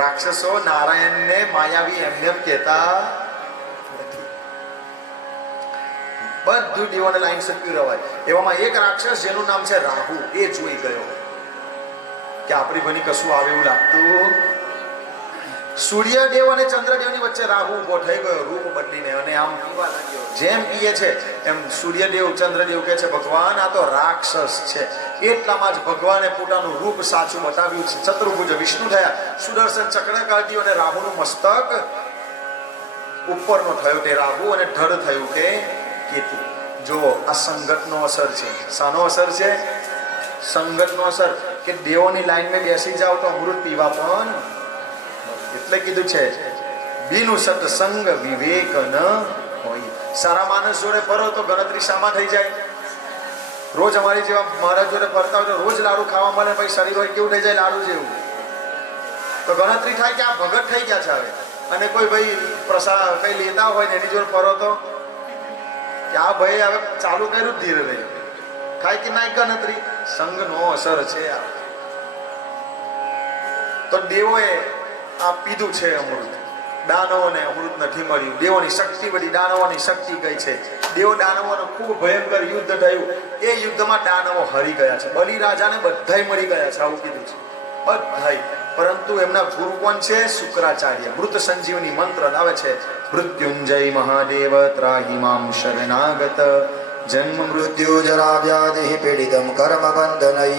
રાક્ષસો નારાયણને માયાવી એમને એમ કહેતા નથી. બધું દેવોને લાઈનસર પીવડાવાય. એવામાં એક રાક્ષસ જેનું નામ છે રાહુ, એ જોઈ ગયો કે આપણી બની કશું આવે એવું લાગતું. સૂર્યદેવ અને ચંદ્રદેવની વચ્ચે રાહુ ઉભો થઈ ગયો રૂપ બદલીને, અને આમ પીવા લાગ્યો. જેમ પીએ છે એમ સૂર્યદેવ ચંદ્રદેવ કહે છે ભગવાન આ તો રાક્ષસ છે. એટલામાં જ ભગવાને પોતાનું રૂપ સાચું બતાવ્યું છે. ચતુર્ભુજ વિષ્ણુ થયા, સુદર્શન ચક્ર કાઢ્યું અને રાહુનું મસ્તક ઉપરનો થયો તે રાહુ, અને ધડ થયું કે કેતુ. જો આ સંગતનો અસર છે. શાનો અસર છે? સંગતનો અસર. કે દેવોની લાઈનમાં બેસી જાવ તો અમૃત પીવા પણ. એટલે કીધું છે બીનું સત્સંગ વિવેક ન હોય. સારા માણસ જોડે ફરો તો ગણતરી શામાં થઈ જાય? રોજ અમારી જેવા મહારાજ જોડે ફરતા હોય તો રોજ લાડુ ખાવા મળે, પછી શરીર હોય કેવું થઈ જાય? લાડુ જેવું. તો ગણતરી થાય કે આ ભગત થઈ ગયા છે હવે. અને કોઈ ભાઈ પ્રસાદ કઈ લેતા હોય ને એની જોડે ફરો તો કે આ ભાઈ હવે ચાલુ કર્યું ધીરે રહી થાય કે ના? ગણતરી સંઘનો અસર છે. તો દેવોએ આ પીધું છે અમૃત. દાનવોને અમૃત નથી મળ્યું. દેવોની શક્તિ બધી, દાનવોની શક્તિ ગઈ છે. દેવો દાનવોનું ખૂબ ભયંકર યુદ્ધ થયું. એ યુદ્ધમાં દાનવો હારી ગયા છે. બલિ રાજાને બધાય મરી ગયા છે, આવું કીધું છે. બધાય. પરંતુ એમના ગુરુ કોણ છે? શુક્રાચાર્ય. મૃત સંજીવની મંત્ર આવે છે મૃત્યુંજય મહાદેવ ત્રાહિ મામ શરણાગત જન્મ મૃત્યુ મૃત્યુ જરા વ્યાધિ પીડિતમ કર્મ બંધનૈઃ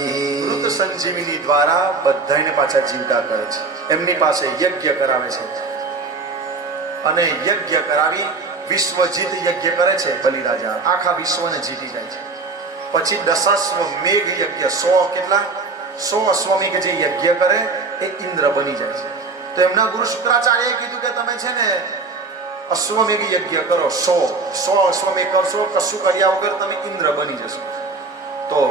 મૃત સંજીવની દ્વારા બધાને પાછા જીવતા કરે છે. એમની પાસે યજ્ઞ કરાવે છે અને યજ્ઞ કરાવી વિશ્વજીત યજ્ઞ કરે છે. બલિરાજા આખા વિશ્વને જીતી જાય છે. પછી દશાશ્વમેઘ યજ્ઞ 100 કેટલા 100 અશ્વમેઘ જે યજ્ઞ કરે એ ઇન્દ્ર બની જાય છે. તો એમના ગુરુ શુક્રાચાર્યએ કીધું કે તમે છે ને અશ્વમેઘ યજ્ઞ કરો 100 અશ્વમેઘ કરશો, કશું કર્યા વગર તમે ઇન્દ્ર બની જશો. તો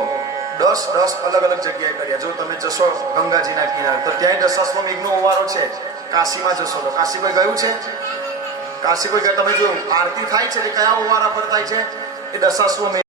10 અલગ અલગ જગ્યાએ કર્યા. જો તમે જશો ગંગાજીના કિનારે તો ત્યાંય દશાશ્વમેઘનો ઓવારો છે. કાશીમાં જશો તો કાશી કોઈ ગયું છે? કાશી કોઈ ગયા? તમે જોયું આરતી થાય છે એ કયા ઓવારા પર થાય છે? એ દશાશ્વમેઘ